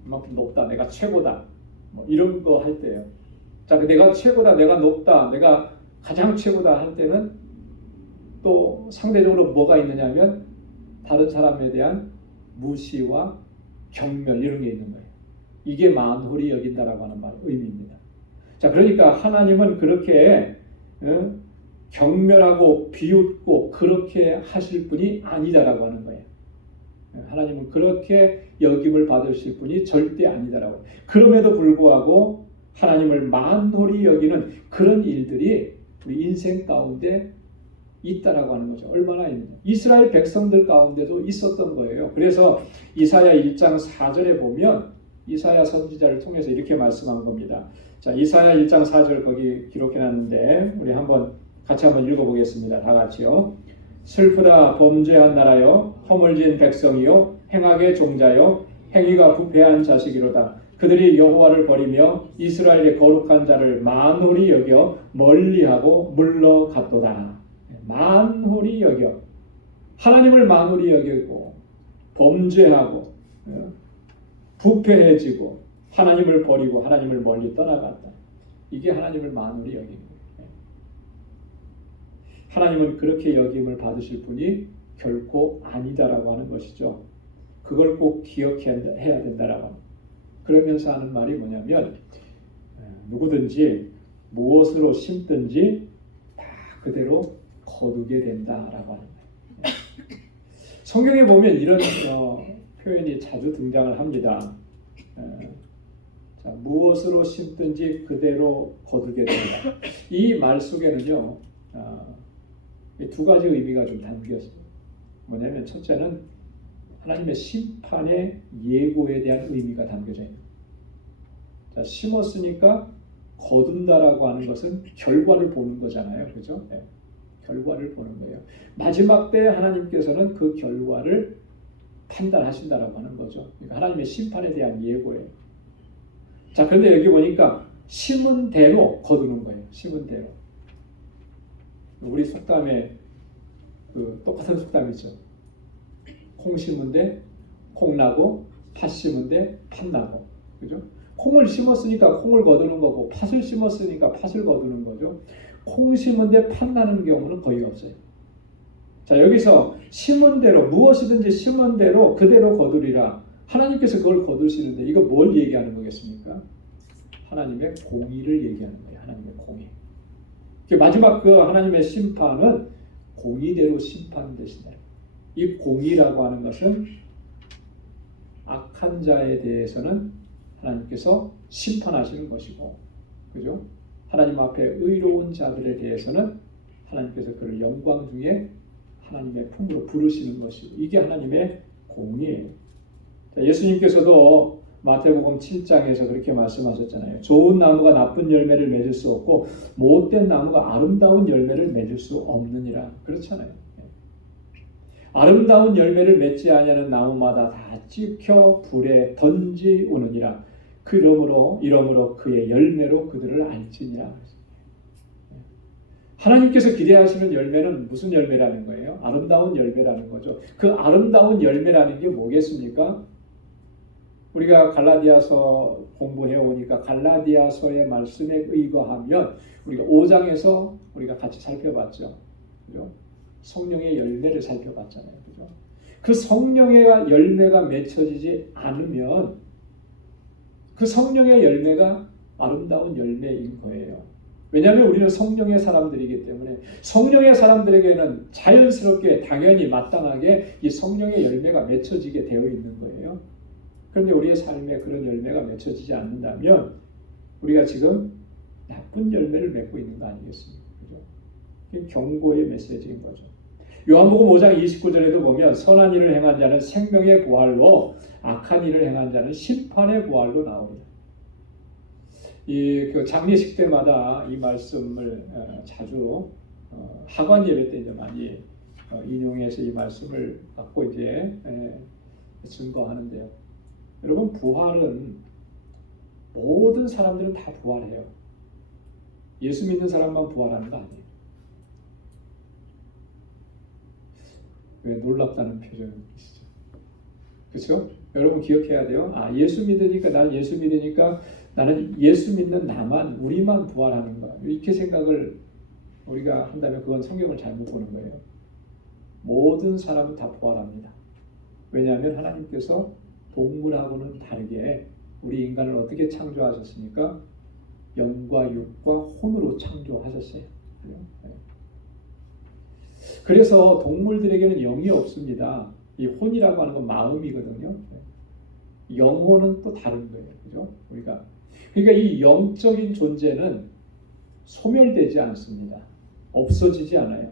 이만큼 높다, 내가 최고다, 뭐 이런 거 할 때예요. 자, 내가 최고다, 내가 높다, 내가 가장 최고다 할 때는 또 상대적으로 뭐가 있느냐면 다른 사람에 대한 무시와 경멸 이런 게 있는 거예요. 이게 만홀히 여긴다라고 하는 말 의미입니다. 자, 그러니까 하나님은 그렇게 경멸하고 비웃고 그렇게 하실 분이 아니다라고 하는 거예요. 하나님은 그렇게 여김을 받으실 분이 절대 아니다라고. 그럼에도 불구하고 하나님을 만홀히 여기는 그런 일들이 우리 인생 가운데 있다라고 하는 거죠. 얼마나 있느냐. 이스라엘 백성들 가운데도 있었던 거예요. 그래서 이사야 1장 4절에 보면 이사야 선지자를 통해서 이렇게 말씀한 겁니다. 자, 이사야 1장 4절 거기 기록해놨는데 우리 같이 한번 읽어보겠습니다. 다 같이요. 슬프다 범죄한 나라여, 허물진 백성이요, 행악의 종자요, 행위가 부패한 자식이로다. 그들이 여호와를 버리며 이스라엘의 거룩한 자를 만홀히 여겨 멀리하고 물러갔도다. 만홀히 여겨. 하나님을 만홀히 여기고 범죄하고 부패해지고 하나님을 버리고 하나님을 멀리 떠나갔다. 이게 하나님을 만홀히 여긴 거예요. 하나님은 그렇게 여김을 받으실 분이 결코 아니다라고 하는 것이죠. 그걸 꼭 기억해야 된다라고 합니다. 그러면서 하는 말이 뭐냐면 누구든지 무엇으로 심든지 다 그대로 거두게 된다라고 하는 거예요. 성경에 보면 이런 표현이 자주 등장을 합니다. 자, 무엇으로 심든지 그대로 거두게 된다. 이 말 속에는요, 두 가지 의미가 좀 담겨 있어요. 뭐냐면 첫째는 하나님의 심판의 예고에 대한 의미가 담겨져 있는. 자, 심었으니까 거둔다라고 하는 것은 결과를 보는 거잖아요, 그렇죠? 네. 결과를 보는 거예요. 마지막 때 하나님께서는 그 결과를 판단하신다라고 하는 거죠. 그러니까 하나님의 심판에 대한 예고예요. 자, 그런데 여기 보니까 심은 대로 거두는 거예요. 심은 대로. 우리 속담에 똑같은 속담 있죠. 콩 심은 데 콩 나고 팥 심은 데 팥 나고. 그죠? 콩을 심었으니까 콩을 거두는 거고 팥을 심었으니까 팥을 거두는 거죠. 콩 심은 데 팥 나는 경우는 거의 없어요. 자, 여기서 심은 대로 무엇이든지 심은 대로 그대로 거두리라. 하나님께서 그걸 거두시는데 이거 뭘 얘기하는 거겠습니까? 하나님의 공의를 얘기하는 거예요. 하나님의 공의. 마지막 그 하나님의 심판은 공의대로 심판되신다. 이 공의라고 하는 것은 악한 자에 대해서는 하나님께서 심판하시는 것이고, 그죠? 하나님 앞에 의로운 자들에 대해서는 하나님께서 그를 영광 중에 하나님의 품으로 부르시는 것이고, 이게 하나님의 공의예요. 자, 예수님께서도 마태복음 7장에서 그렇게 말씀하셨잖아요. 좋은 나무가 나쁜 열매를 맺을 수 없고 못된 나무가 아름다운 열매를 맺을 수 없느니라. 그렇잖아요. 아름다운 열매를 맺지 아니하는 나무마다 다 찍혀 불에 던지우느니라. 이러므로 그의 열매로 그들을 알지니라. 하나님께서 기대하시는 열매는 무슨 열매라는 거예요? 아름다운 열매라는 거죠. 그 아름다운 열매라는 게 뭐겠습니까? 우리가 갈라디아서 공부해 오니까 갈라디아서의 말씀에 의거하면 우리가 5장에서 우리가 같이 살펴봤죠. 그죠? 성령의 열매를 살펴봤잖아요. 그죠? 그 성령의 열매가 맺혀지지 않으면 그 성령의 열매가 아름다운 열매인 거예요. 왜냐하면 우리는 성령의 사람들이기 때문에 성령의 사람들에게는 자연스럽게 당연히 마땅하게 이 성령의 열매가 맺혀지게 되어 있는 거예요. 그런데 우리의 삶에 그런 열매가 맺혀지지 않는다면 우리가 지금 나쁜 열매를 맺고 있는 거 아니겠습니까? 그죠? 이게 경고의 메시지인 거죠. 요한복음 5장 29절에도 보면 선한 일을 행한 자는 생명의 부활로 악한 일을 행한 자는 심판의 부활로 나옵니다. 그 장례식 때마다 이 말씀을 자주 하관 예배 때 이제 많이 인용해서 이 말씀을 갖고 이제 증거하는데요. 여러분, 부활은 모든 사람들은 다 부활해요. 예수 믿는 사람만 부활하는 거 아니에요. 왜 놀랍다는 표정이시죠? 그렇죠? 여러분 기억해야 돼요. 예수 믿으니까 나는 예수 믿는 나만 우리만 부활하는 거야. 이렇게 생각을 우리가 한다면 그건 성경을 잘못 보는 거예요. 모든 사람은 다 부활합니다. 왜냐하면 하나님께서 동물하고는 다르게 우리 인간을 어떻게 창조하셨습니까? 영과 육과 혼으로 창조하셨어요. 그래서 동물들에게는 영이 없습니다. 이 혼이라고 하는 건 마음이거든요. 영혼은 또 다른 거예요. 그죠? 그러니까 이 영적인 존재는 소멸되지 않습니다. 없어지지 않아요.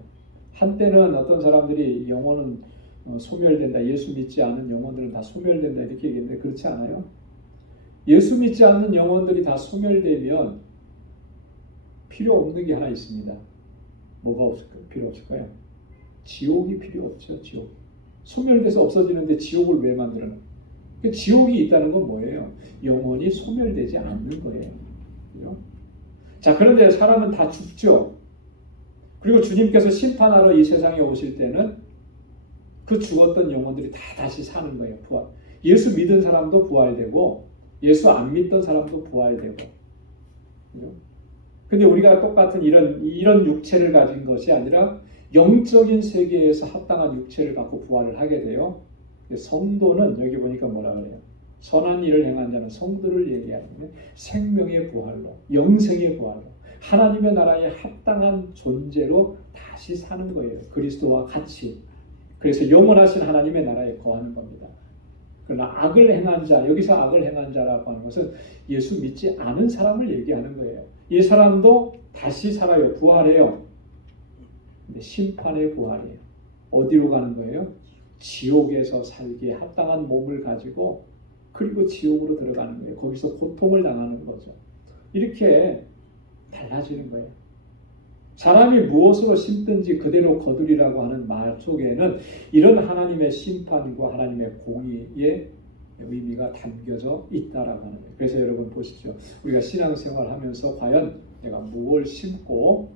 한때는 어떤 사람들이 영혼은 소멸된다. 예수 믿지 않는 영혼들은 다 소멸된다. 이렇게 얘기했는데 그렇지 않아요. 예수 믿지 않는 영혼들이 다 소멸되면 필요 없는 게 하나 있습니다. 뭐가 필요 없을까요? 지옥이 필요 없죠. 지옥. 소멸돼서 없어지는데 지옥을 왜 만들어요? 지옥이 있다는 건 뭐예요? 영혼이 소멸되지 않는 거예요. 그죠? 자, 그런데 사람은 다 죽죠. 그리고 주님께서 심판하러 이 세상에 오실 때는 그 죽었던 영혼들이 다 다시 사는 거예요. 부활. 예수 믿은 사람도 부활되고 예수 안 믿던 사람도 부활되고. 그죠? 근데 우리가 똑같은 이런 육체를 가진 것이 아니라 영적인 세계에서 합당한 육체를 갖고 부활을 하게 돼요. 성도는 여기 보니까 뭐라 그래요? 선한 일을 행한 자는 성도를 얘기하는 생명의 부활로, 영생의 부활로, 하나님의 나라에 합당한 존재로 다시 사는 거예요. 그리스도와 같이. 그래서 영원하신 하나님의 나라에 거하는 겁니다. 그러나 악을 행한 자, 여기서 악을 행한 자라고 하는 것은 예수 믿지 않은 사람을 얘기하는 거예요. 이 사람도 다시 살아요. 부활해요. 근데 심판의 부활이에요. 어디로 가는 거예요? 지옥에서 살기에 합당한 몸을 가지고 그리고 지옥으로 들어가는 거예요. 거기서 고통을 당하는 거죠. 이렇게 달라지는 거예요. 사람이 무엇으로 심든지 그대로 거두리라고 하는 말 속에는 이런 하나님의 심판과 하나님의 공의의 의미가 담겨져 있다라고 하는 거예요. 그래서 여러분 보십시오. 우리가 신앙생활 하면서 과연 내가 무엇을 심고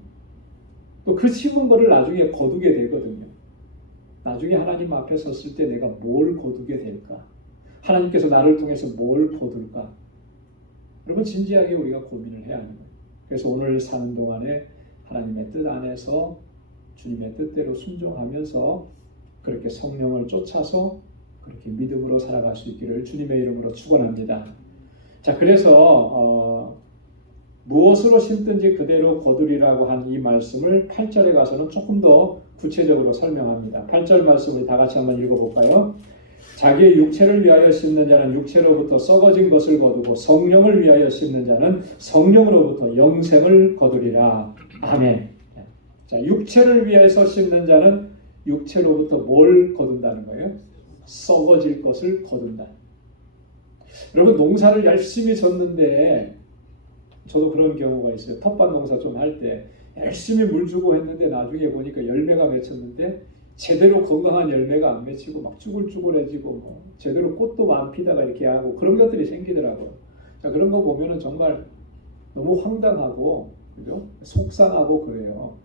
또 그 심은 거를 나중에 거두게 되거든요. 나중에 하나님 앞에 섰을 때 내가 뭘 거두게 될까? 하나님께서 나를 통해서 뭘 거둘까? 여러분 진지하게 우리가 고민을 해야 하는 거예요. 그래서 오늘 사는 동안에 하나님의 뜻 안에서 주님의 뜻대로 순종하면서 그렇게 성령을 쫓아서 그렇게 믿음으로 살아갈 수 있기를 주님의 이름으로 축원합니다. 자, 그래서 무엇으로 심든지 그대로 거두리라고 한 이 말씀을 8절에 가서는 조금 더 구체적으로 설명합니다. 8절 말씀을 다 같이 한번 읽어볼까요? 자기의 육체를 위하여 심는 자는 육체로부터 썩어진 것을 거두고 성령을 위하여 심는 자는 성령으로부터 영생을 거두리라. 아멘. 자, 육체를 위해서 심는 자는 육체로부터 뭘 거둔다는 거예요? 썩어질 것을 거둔다. 여러분 농사를 열심히 졌는데 저도 그런 경우가 있어요. 텃밭 농사 좀 할 때 열심히 물 주고 했는데 나중에 보니까 열매가 맺혔는데 제대로 건강한 열매가 안 맺히고 막 쭈글쭈글해지고 제대로 꽃도 안 피다가 이렇게 하고 그런 것들이 생기더라고요. 자, 그런 거 보면은 정말 너무 황당하고 그죠? 속상하고 그래요.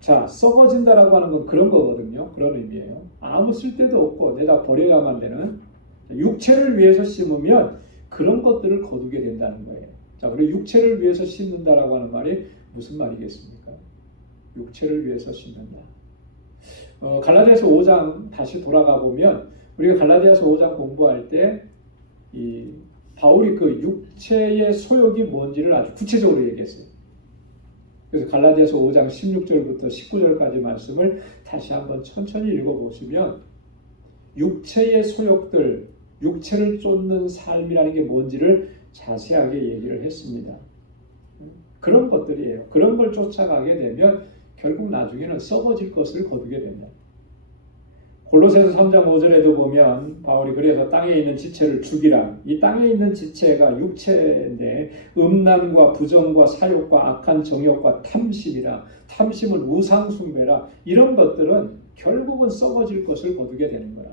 자, 썩어진다라고 하는 건 그런 거거든요. 그런 의미예요. 아무 쓸데도 없고 내가 버려야만 되는 육체를 위해서 심으면 그런 것들을 거두게 된다는 거예요. 자, 그리고 육체를 위해서 심는다라고 하는 말이 무슨 말이겠습니까? 육체를 위해서 심는다. 갈라디아서 5장 다시 돌아가 보면 우리가 갈라디아서 5장 공부할 때 이 바울이 그 육체의 소욕이 뭔지를 아주 구체적으로 얘기했어요. 그래서 갈라디아서 5장 16절부터 19절까지 말씀을 다시 한번 천천히 읽어보시면 육체의 소욕들, 육체를 쫓는 삶이라는 게 뭔지를 자세하게 얘기를 했습니다. 그런 것들이에요. 그런 걸 쫓아가게 되면 결국 나중에는 썩어질 것을 거두게 된다. 골로새서 3장 5절에도 보면 바울이 그래서 땅에 있는 지체를 죽이라. 이 땅에 있는 지체가 육체인데 음란과 부정과 사욕과 악한 정욕과 탐심이라. 탐심은 우상 숭배라. 이런 것들은 결국은 썩어질 것을 거두게 되는 거라.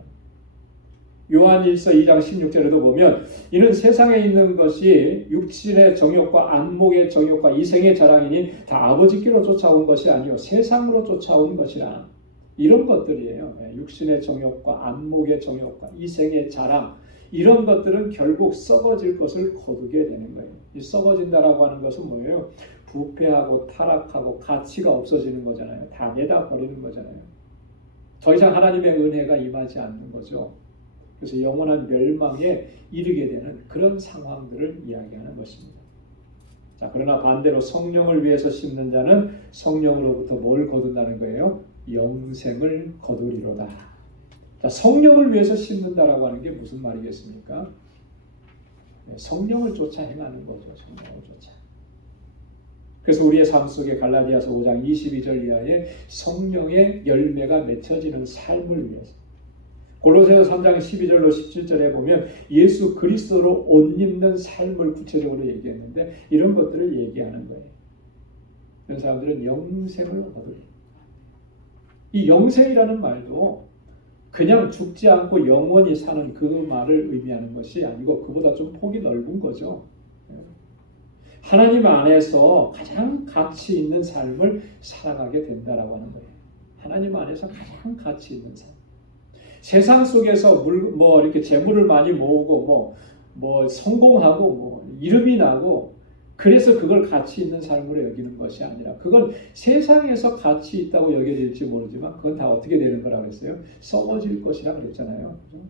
요한일서 2장 16절에도 보면 이는 세상에 있는 것이 육신의 정욕과 안목의 정욕과 이생의 자랑이니 다 아버지께로 쫓아온 것이 아니요 세상으로 쫓아온 것이라. 이런 것들이에요. 육신의 정욕과 안목의 정욕과 이생의 자랑 이런 것들은 결국 썩어질 것을 거두게 되는 거예요. 이 썩어진다라고 하는 것은 뭐예요? 부패하고 타락하고 가치가 없어지는 거잖아요. 다 내다 버리는 거잖아요. 더 이상 하나님의 은혜가 임하지 않는 거죠. 그래서 영원한 멸망에 이르게 되는 그런 상황들을 이야기하는 것입니다. 자, 그러나 반대로 성령을 위해서 심는 자는 성령으로부터 뭘 거둔다는 거예요? 영생을 거두리로다. 자, 성령을 위해서 심는다라고 하는 게 무슨 말이겠습니까? 성령을 쫓아 행하는 거죠. 성령을 쫓아. 그래서 우리의 삶 속에 갈라디아서 5장 22절 이하에 성령의 열매가 맺혀지는 삶을 위해서 골로새서 3장 12절로 17절에 보면 예수 그리스도로 옷 입는 삶을 구체적으로 얘기했는데 이런 것들을 얘기하는 거예요. 이런 사람들은 영생을 거두리. 이 영생이라는 말도 그냥 죽지 않고 영원히 사는 그 말을 의미하는 것이 아니고 그보다 좀 폭이 넓은 거죠. 하나님 안에서 가장 가치 있는 삶을 살아가게 된다라고 하는 거예요. 하나님 안에서 가장 가치 있는 삶. 세상 속에서 이렇게 재물을 많이 모으고 성공하고 이름이 나고 그래서 그걸 가치 있는 삶으로 여기는 것이 아니라 그건 세상에서 가치 있다고 여겨질지 모르지만 그건 다 어떻게 되는 거라고 했어요? 썩어질 것이라 그랬잖아요. 그렇죠?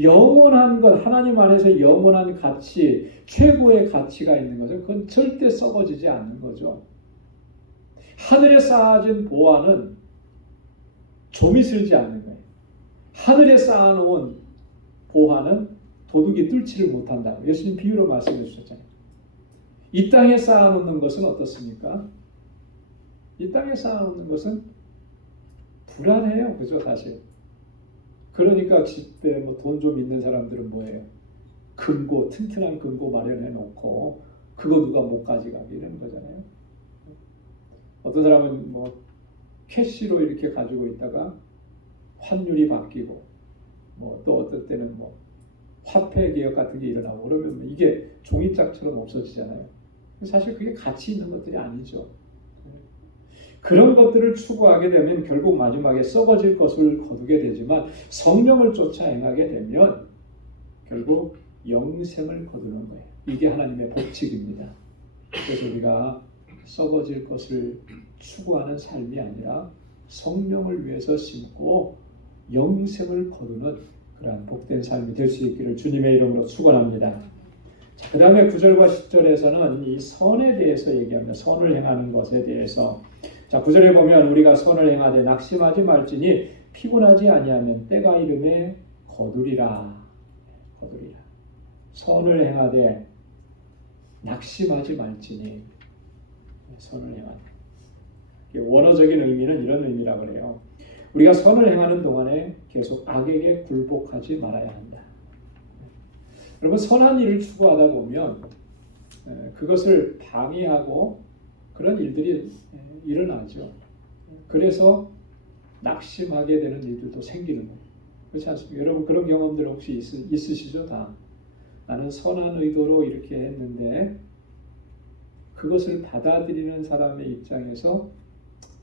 영원한 것, 하나님 안에서 영원한 가치, 최고의 가치가 있는 것은 그건 절대 썩어지지 않는 거죠. 하늘에 쌓아진 보화는 좀이 슬지 않는 거예요. 하늘에 쌓아놓은 보화는 도둑이 뚫지를 못한다고 예수님 비유로 말씀해 주셨잖아요. 이 땅에 쌓아놓는 것은 어떻습니까? 이 땅에 쌓아놓는 것은 불안해요. 그죠? 사실. 그러니까 집에 돈 좀 있는 사람들은 뭐예요? 금고, 튼튼한 금고 마련해 놓고 그거 누가 못 가져가게 이러는 거잖아요. 어떤 사람은 캐시로 이렇게 가지고 있다가 환율이 바뀌고 또 어떨 때는 화폐 개혁 같은 게 일어나고 그러면 이게 종이짝처럼 없어지잖아요. 사실 그게 가치 있는 것들이 아니죠. 그런 것들을 추구하게 되면 결국 마지막에 썩어질 것을 거두게 되지만 성령을 쫓아 행하게 되면 결국 영생을 거두는 거예요. 이게 하나님의 법칙입니다. 그래서 우리가 썩어질 것을 추구하는 삶이 아니라 성령을 위해서 심고 영생을 거두는 그러한 복된 삶이 될 수 있기를 주님의 이름으로 축원합니다. 그 다음에 9절과 10절에서는 이 선에 대해서 얘기합니다. 선을 행하는 것에 대해서. 자, 9절에 보면 우리가 선을 행하되 낙심하지 말지니 피곤하지 아니하면 때가 이름에 거두리라. 거두리라. 선을 행하되 낙심하지 말지니 선을 행하되. 원어적인 의미는 이런 의미라고 그래요. 우리가 선을 행하는 동안에 계속 악에게 굴복하지 말아야 한다. 여러분 선한 일을 추구하다 보면 그것을 방해하고 그런 일들이 일어나죠. 그래서 낙심하게 되는 일들도 생기는 거예요. 그렇지 않습니까? 여러분 그런 경험들 혹시 있으시죠? 다. 나는 선한 의도로 이렇게 했는데 그것을 받아들이는 사람의 입장에서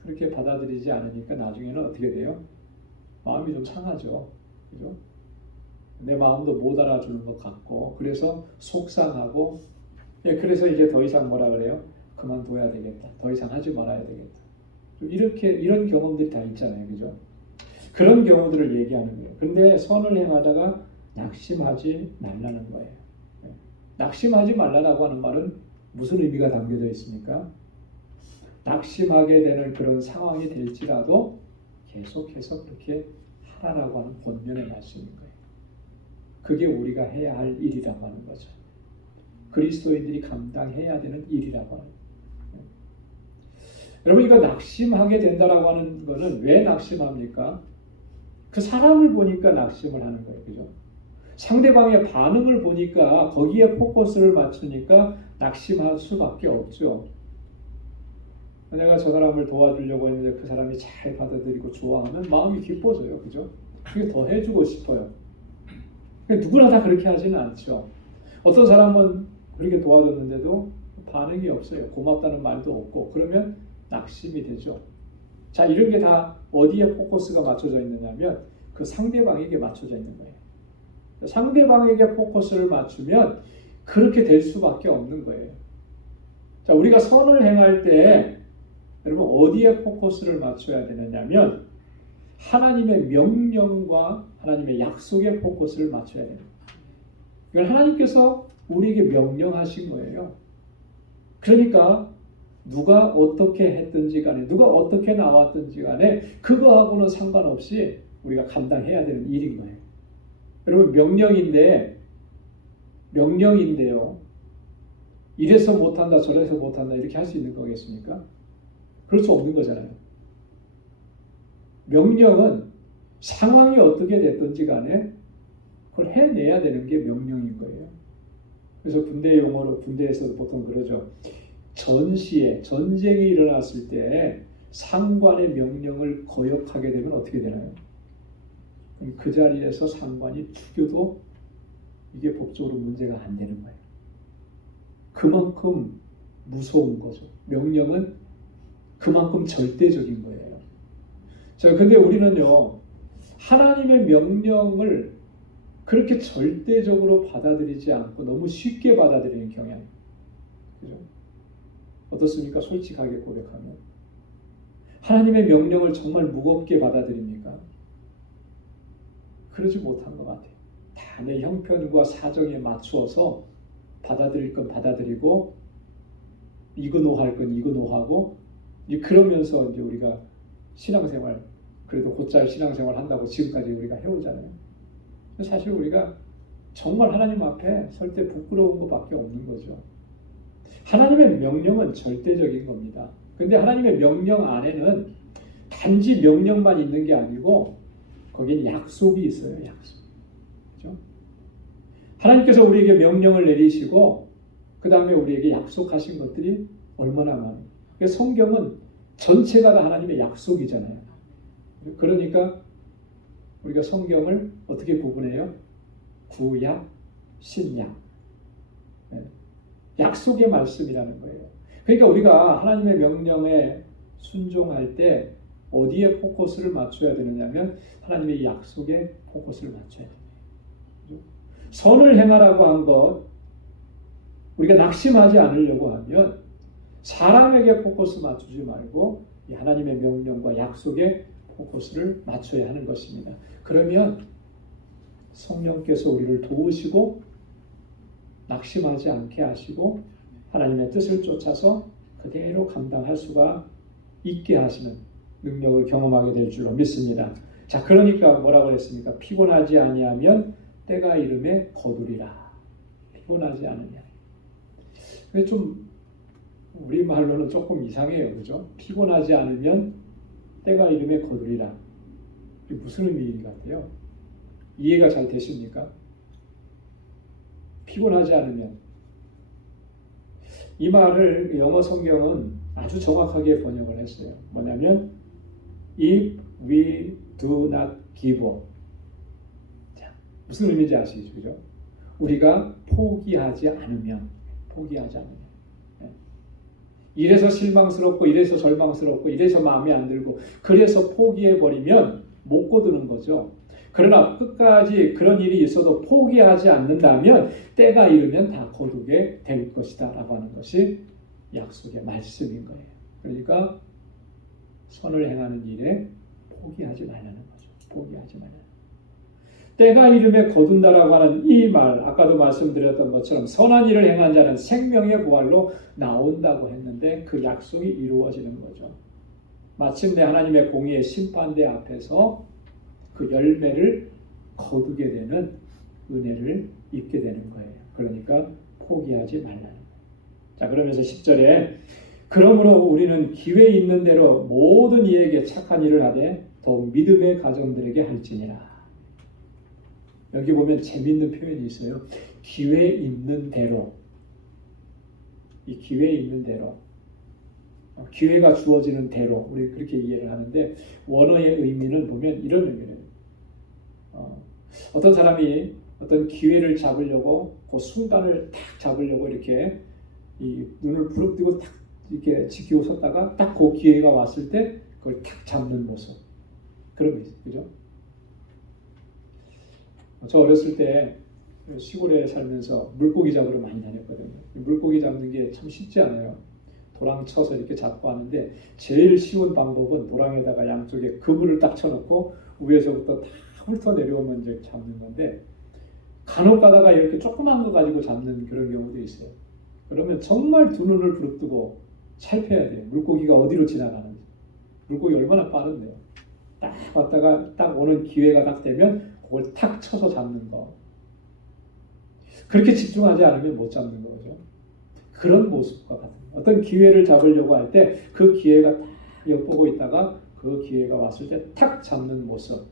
그렇게 받아들이지 않으니까 나중에는 어떻게 돼요? 마음이 좀 상하죠. 그죠? 내 마음도 못 알아주는 것 같고 그래서 속상하고 그래서 이제 더 이상 뭐라 그래요? 그만둬야 되겠다. 더 이상 하지 말아야 되겠다. 좀 이렇게 이런 경험들이 다 있잖아요. 그죠? 그런 경우들을 얘기하는 거예요. 근데 선을 행하다가 낙심하지 말라는 거예요. 낙심하지 말라라고 하는 말은 무슨 의미가 담겨져 있습니까? 낙심하게 되는 그런 상황이 될지라도 계속해서 그렇게 하라라고 하는 권면의 말씀인 거예요. 그게 우리가 해야 할 일이라고 하는 거죠. 그리스도인들이 감당해야 되는 일이라고 하는 거예요. 여러분, 이거 낙심하게 된다라고 하는 거는 왜 낙심합니까? 그 사람을 보니까 낙심을 하는 거예요. 그죠? 상대방의 반응을 보니까 거기에 포커스를 맞추니까 낙심할 수밖에 없죠. 내가 저 사람을 도와주려고 했는데 그 사람이 잘 받아들이고 좋아하면 마음이 기뻐져요. 그죠? 그게 더 해주고 싶어요. 누구나 다 그렇게 하지는 않죠. 어떤 사람은 그렇게 도와줬는데도 반응이 없어요. 고맙다는 말도 없고 그러면 낙심이 되죠. 자, 이런 게 다 어디에 포커스가 맞춰져 있느냐면 그 상대방에게 맞춰져 있는 거예요. 상대방에게 포커스를 맞추면 그렇게 될 수밖에 없는 거예요. 자, 우리가 선을 행할 때 여러분 어디에 포커스를 맞춰야 되느냐면 하나님의 명령과 하나님의 약속에 포커스를 맞춰야 돼요. 이건 하나님께서 우리에게 명령하신 거예요. 그러니까 누가 어떻게 했든지 간에 누가 어떻게 나왔든지 간에 그거하고는 상관없이 우리가 감당해야 되는 일인 거예요. 여러분 명령인데요. 이래서 못한다 저래서 못한다 이렇게 할 수 있는 거겠습니까? 그럴 수 없는 거잖아요. 명령은 상황이 어떻게 됐든지 간에 그걸 해내야 되는 게 명령인 거예요. 그래서 군대 용어로 군대에서도 보통 그러죠. 전시에 전쟁이 일어났을 때 상관의 명령을 거역하게 되면 어떻게 되나요? 그 자리에서 상관이 죽여도 이게 법적으로 문제가 안 되는 거예요. 그만큼 무서운 거죠. 명령은 그만큼 절대적인 거예요. 자, 근데 우리는요, 하나님의 명령을 그렇게 절대적으로 받아들이지 않고 너무 쉽게 받아들이는 경향. 그죠? 어떻습니까? 솔직하게 고백하면. 하나님의 명령을 정말 무겁게 받아들입니까? 그러지 못한 것 같아요. 다 내 형편과 사정에 맞추어서 받아들일 건 받아들이고, 이거 노할 건 이거 노하고, 이제 그러면서 이제 우리가 신앙생활, 그래도 곧잘 신앙생활 한다고 지금까지 우리가 해오잖아요. 사실 우리가 정말 하나님 앞에 설 때 부끄러운 것밖에 없는 거죠. 하나님의 명령은 절대적인 겁니다. 근데 하나님의 명령 안에는 단지 명령만 있는 게 아니고 거기에 약속이 있어요. 약속. 그렇죠? 하나님께서 우리에게 명령을 내리시고 그 다음에 우리에게 약속하신 것들이 얼마나 많아요. 성경은 전체가 다 하나님의 약속이잖아요. 그러니까 우리가 성경을 어떻게 구분해요? 구약, 신약. 약속의 말씀이라는 거예요. 그러니까 우리가 하나님의 명령에 순종할 때 어디에 포커스를 맞춰야 되느냐면 하나님의 약속에 포커스를 맞춰야 돼요. 선을 행하라고 한 것, 우리가 낙심하지 않으려고 하면 사람에게 포커스 맞추지 말고 이 하나님의 명령과 약속에 포커스를 맞춰야 하는 것입니다. 그러면 성령께서 우리를 도우시고 낙심하지 않게 하시고 하나님의 뜻을 쫓아서 그대로 감당할 수가 있게 하시는 능력을 경험하게 될 줄로 믿습니다. 자, 그러니까 뭐라고 했습니까? 피곤하지 아니하면 때가 이름에 거두리라. 피곤하지 않으냐. 근데 좀 우리 말로는 조금 이상해요, 그죠? 피곤하지 않으면 때가 이름에 거두리라. 이게 무슨 의미인 것 같아요? 이해가 잘 되십니까? 피곤하지 않으면. 이 말을 영어 성경은 아주 정확하게 번역을 했어요. 뭐냐면 If we do not give up. 자, 무슨 의미인지 아시죠? 그죠? 우리가 포기하지 않으면. 이래서 실망스럽고 이래서 절망스럽고 이래서 마음에 안 들고 그래서 포기해버리면 못 거두는 거죠. 그러나 끝까지 그런 일이 있어도 포기하지 않는다면 때가 이르면 다 거두게 될 것이다 라고 하는 것이 약속의 말씀인 거예요. 그러니까 선을 행하는 일에 포기하지 말라는 거죠. 포기하지 말라는 거죠. 때가 이름에 거둔다라고 하는 이 말, 아까도 말씀드렸던 것처럼 선한 일을 행한 자는 생명의 부활로 나온다고 했는데 그 약속이 이루어지는 거죠. 마침내 하나님의 공의의 심판대 앞에서 그 열매를 거두게 되는 은혜를 입게 되는 거예요. 그러니까 포기하지 말라는 거예요. 자, 그러면서 10절에 그러므로 우리는 기회 있는 대로 모든 이에게 착한 일을 하되 더욱 믿음의 가정들에게 할지니라. 여기 보면 재미있는 표현이 있어요. 기회 있는 대로. 이 기회 있는 대로. 기회가 주어지는 대로 우리 그렇게 이해를 하는데 원어의 의미는 보면 이런 의미예요. 어떤 사람이 어떤 기회를 잡으려고 그 순간을 딱 잡으려고 이렇게 이 눈을 부릅뜨고 딱 이렇게 지키고 섰다가 딱 그 기회가 왔을 때 그걸 탁 잡는 모습. 그런 거 있어요. 그죠? 저 어렸을 때 시골에 살면서 물고기 잡으러 많이 다녔거든요. 물고기 잡는 게 참 쉽지 않아요. 도랑 쳐서 이렇게 잡고 하는데 제일 쉬운 방법은 도랑에다가 양쪽에 그물을 딱 쳐놓고 위에서부터 다 훑어 내려오면 이제 잡는 건데 간혹 가다가 이렇게 조그만 거 가지고 잡는 그런 경우도 있어요. 그러면 정말 두 눈을 부릅뜨고 살펴야 돼요. 물고기가 어디로 지나가는지. 물고기 얼마나 빠른데요. 딱 왔다가 딱 오는 기회가 딱 되면 그걸 탁 쳐서 잡는 거. 그렇게 집중하지 않으면 못 잡는 거죠. 그런 모습과 같은 어떤 기회를 잡으려고 할 때 그 기회가 딱 엿보고 있다가 그 기회가 왔을 때 탁 잡는 모습.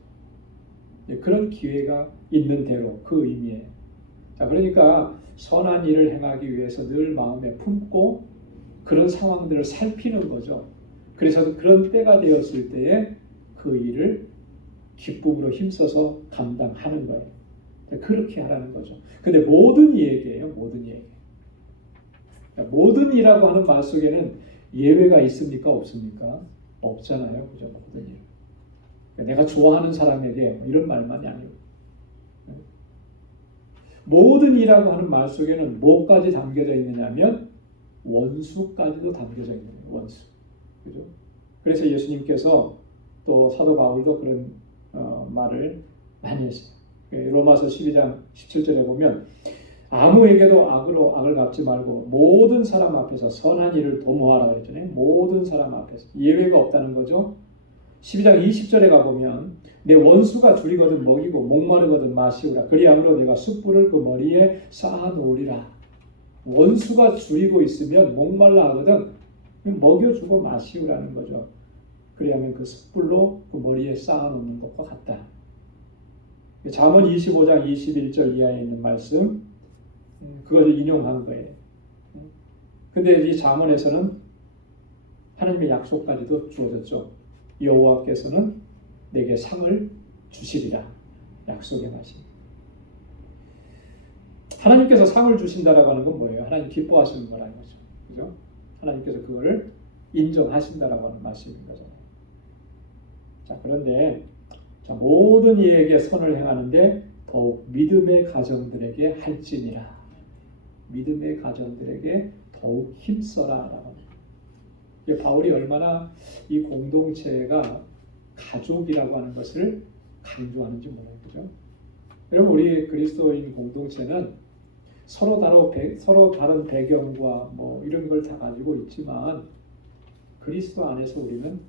그런 기회가 있는 대로 그 의미예요. 자, 그러니까 선한 일을 행하기 위해서 늘 마음에 품고 그런 상황들을 살피는 거죠. 그래서 그런 때가 되었을 때에 그 일을 기쁨으로 힘써서 감당하는 거예요. 그렇게 하라는 거죠. 근데 모든 이에게예요. 모든 이에게. 모든 이라고 하는 말 속에는 예외가 있습니까? 없습니까? 없잖아요. 그죠? 모든 일. 내가 좋아하는 사람에게 이런 말만이 아니고 모든 이라고 하는 말 속에는 뭐까지 담겨져 있느냐면 원수까지도 담겨져 있는 거예요. 원수. 그죠? 그래서 예수님께서 또 사도 바울도 그런 말을 많이 했어요. 로마서 12장 17절에 보면 아무에게도 악으로 악을 갚지 말고 모든 사람 앞에서 선한 일을 도모하라 그랬잖아요. 모든 사람 앞에서. 예외가 없다는 거죠. 12장 20절에 가보면 내 원수가 줄이거든 먹이고 목마르거든 마시우라. 그리함으로 내가 숯불을 그 머리에 쌓아놓으리라. 원수가 줄이고 있으면 목말라 하거든 먹여주고 마시우라는 거죠. 그리하면 그 숯불로 그 머리에 쌓아놓는 것과 같다. 잠언 25장 21절 이하에 있는 말씀 그것을 인용한 거예요. 근데 이 잠언에서는 하나님의 약속까지도 주어졌죠. 여호와께서는 내게 상을 주시리라. 약속의 말씀. 하나님께서 상을 주신다라고 하는 건 뭐예요? 하나님 기뻐하시는 거라는 거죠. 그죠? 하나님께서 그거를 인정하신다라고 하는 말씀인 거잖아요. 자, 그런데 모든 이에게 선을 행하는데 더욱 믿음의 가정들에게 할지니라. 믿음의 가정들에게 더욱 힘써라라고 합니다. 바울이 얼마나 이 공동체가 가족이라고 하는 것을 강조하는지 몰라요. 그죠? 여러분 우리 그리스도인 공동체는 서로 다른 배경과 뭐 이런 걸 다 가지고 있지만 그리스도 안에서 우리는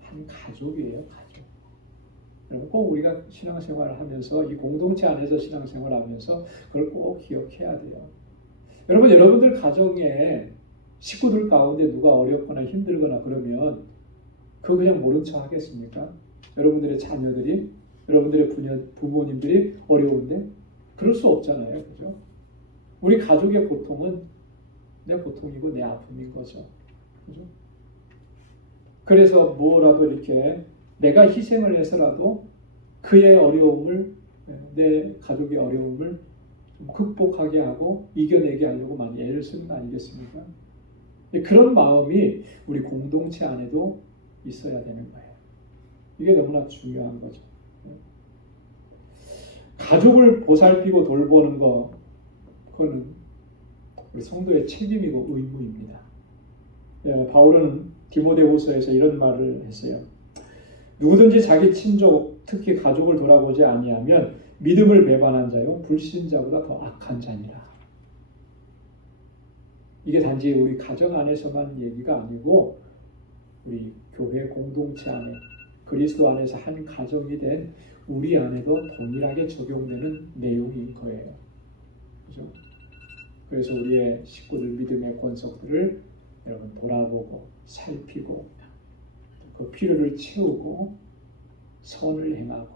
한 가족이에요. 가족. 꼭 우리가 신앙생활을 하면서 이 공동체 안에서 신앙생활을 하면서 그걸 꼭 기억해야 돼요. 여러분들 가정에 식구들 가운데 누가 어렵거나 힘들거나 그러면 그거 그냥 모른 척 하겠습니까? 여러분들의 자녀들이 여러분들의 부모님들이 어려운데 그럴 수 없잖아요. 그죠? 우리 가족의 고통은 내 고통이고 내 아픔인 거죠. 그죠? 그래서 뭐라도 이렇게 내가 희생을 해서라도 그의 어려움을 내 가족의 어려움을 좀 극복하게 하고 이겨내게 하려고 많이 애를 쓰는 거 아니겠습니까? 그런 마음이 우리 공동체 안에도 있어야 되는 거예요. 이게 너무나 중요한 거죠. 가족을 보살피고 돌보는 거, 그거는 우리 성도의 책임이고 의무입니다. 바울은 디모데후서에서 이런 말을 했어요. 누구든지 자기 친족, 특히 가족을 돌아보지 아니하면 믿음을 배반한 자요 불신자보다 더 악한 자니라. 이게 단지 우리 가정 안에서만 얘기가 아니고 우리 교회 공동체 안에 그리스도 안에서 한 가정이 된 우리 안에도 동일하게 적용되는 내용인 거예요. 그죠? 그래서 우리의 식구들, 믿음의 권속들을 여러분 돌아보고 살피고 그 필요를 채우고 선을 행하고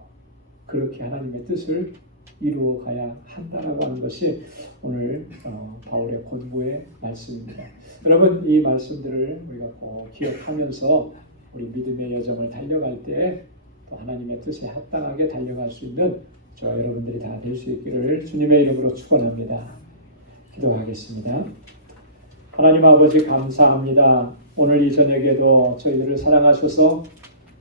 그렇게 하나님의 뜻을 이루어 가야 한다라고 하는 것이 오늘 바울의 권고의 말씀입니다. 여러분, 이 말씀들을 우리가 꼭 기억하면서 우리 믿음의 여정을 달려갈 때 또 하나님의 뜻에 합당하게 달려갈 수 있는 저 여러분들이 다 될 수 있기를 주님의 이름으로 축원합니다. 기도하겠습니다. 하나님 아버지 감사합니다. 오늘 이 저녁에도 저희들을 사랑하셔서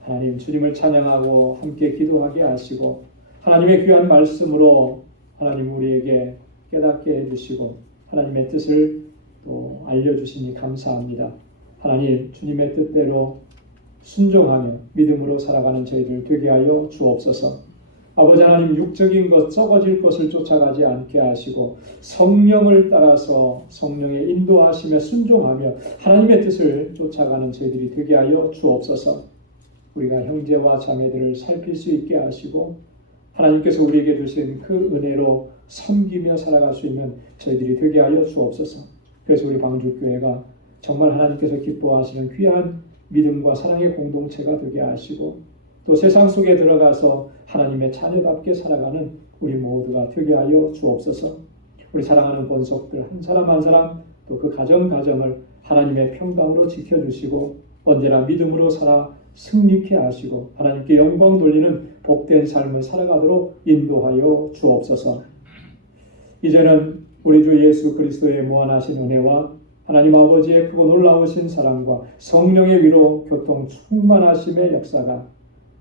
하나님 주님을 찬양하고 함께 기도하게 하시고 하나님의 귀한 말씀으로 하나님 우리에게 깨닫게 해주시고 하나님의 뜻을 또 알려주시니 감사합니다. 하나님 주님의 뜻대로 순종하며 믿음으로 살아가는 저희들 되게 하여 주옵소서. 아버지 하나님 육적인 것 썩어질 것을 쫓아가지 않게 하시고 성령을 따라서 성령의 인도하시며 순종하며 하나님의 뜻을 쫓아가는 저희들이 되게 하여 주옵소서. 우리가 형제와 자매들을 살필 수 있게 하시고 하나님께서 우리에게 주신 그 은혜로 섬기며 살아갈 수 있는 저희들이 되게 하여 주옵소서. 그래서 우리 광주교회가 정말 하나님께서 기뻐하시는 귀한 믿음과 사랑의 공동체가 되게 하시고 또 세상 속에 들어가서 하나님의 자녀답게 살아가는 우리 모두가 되게 하여 주옵소서. 우리 사랑하는 본속들 한 사람 한 사람 또 그 가정을 하나님의 평강으로 지켜주시고 언제나 믿음으로 살아 승리케 하시고 하나님께 영광 돌리는 복된 삶을 살아가도록 인도하여 주옵소서. 이제는 우리 주 예수 그리스도의 무한하신 은혜와 하나님 아버지의 크고 놀라우신 사랑과 성령의 위로 교통 충만하심의 역사가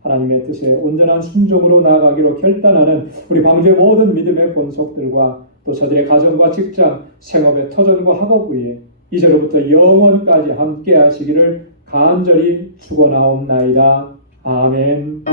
하나님의 뜻에 온전한 순종으로 나아가기로 결단하는 우리 광주의 모든 믿음의 권속들과 또 저들의 가정과 직장, 생업의 터전과 학업 위에 이제로부터 영원까지 함께 하시기를 간절히 축원하옵나이다. 아멘.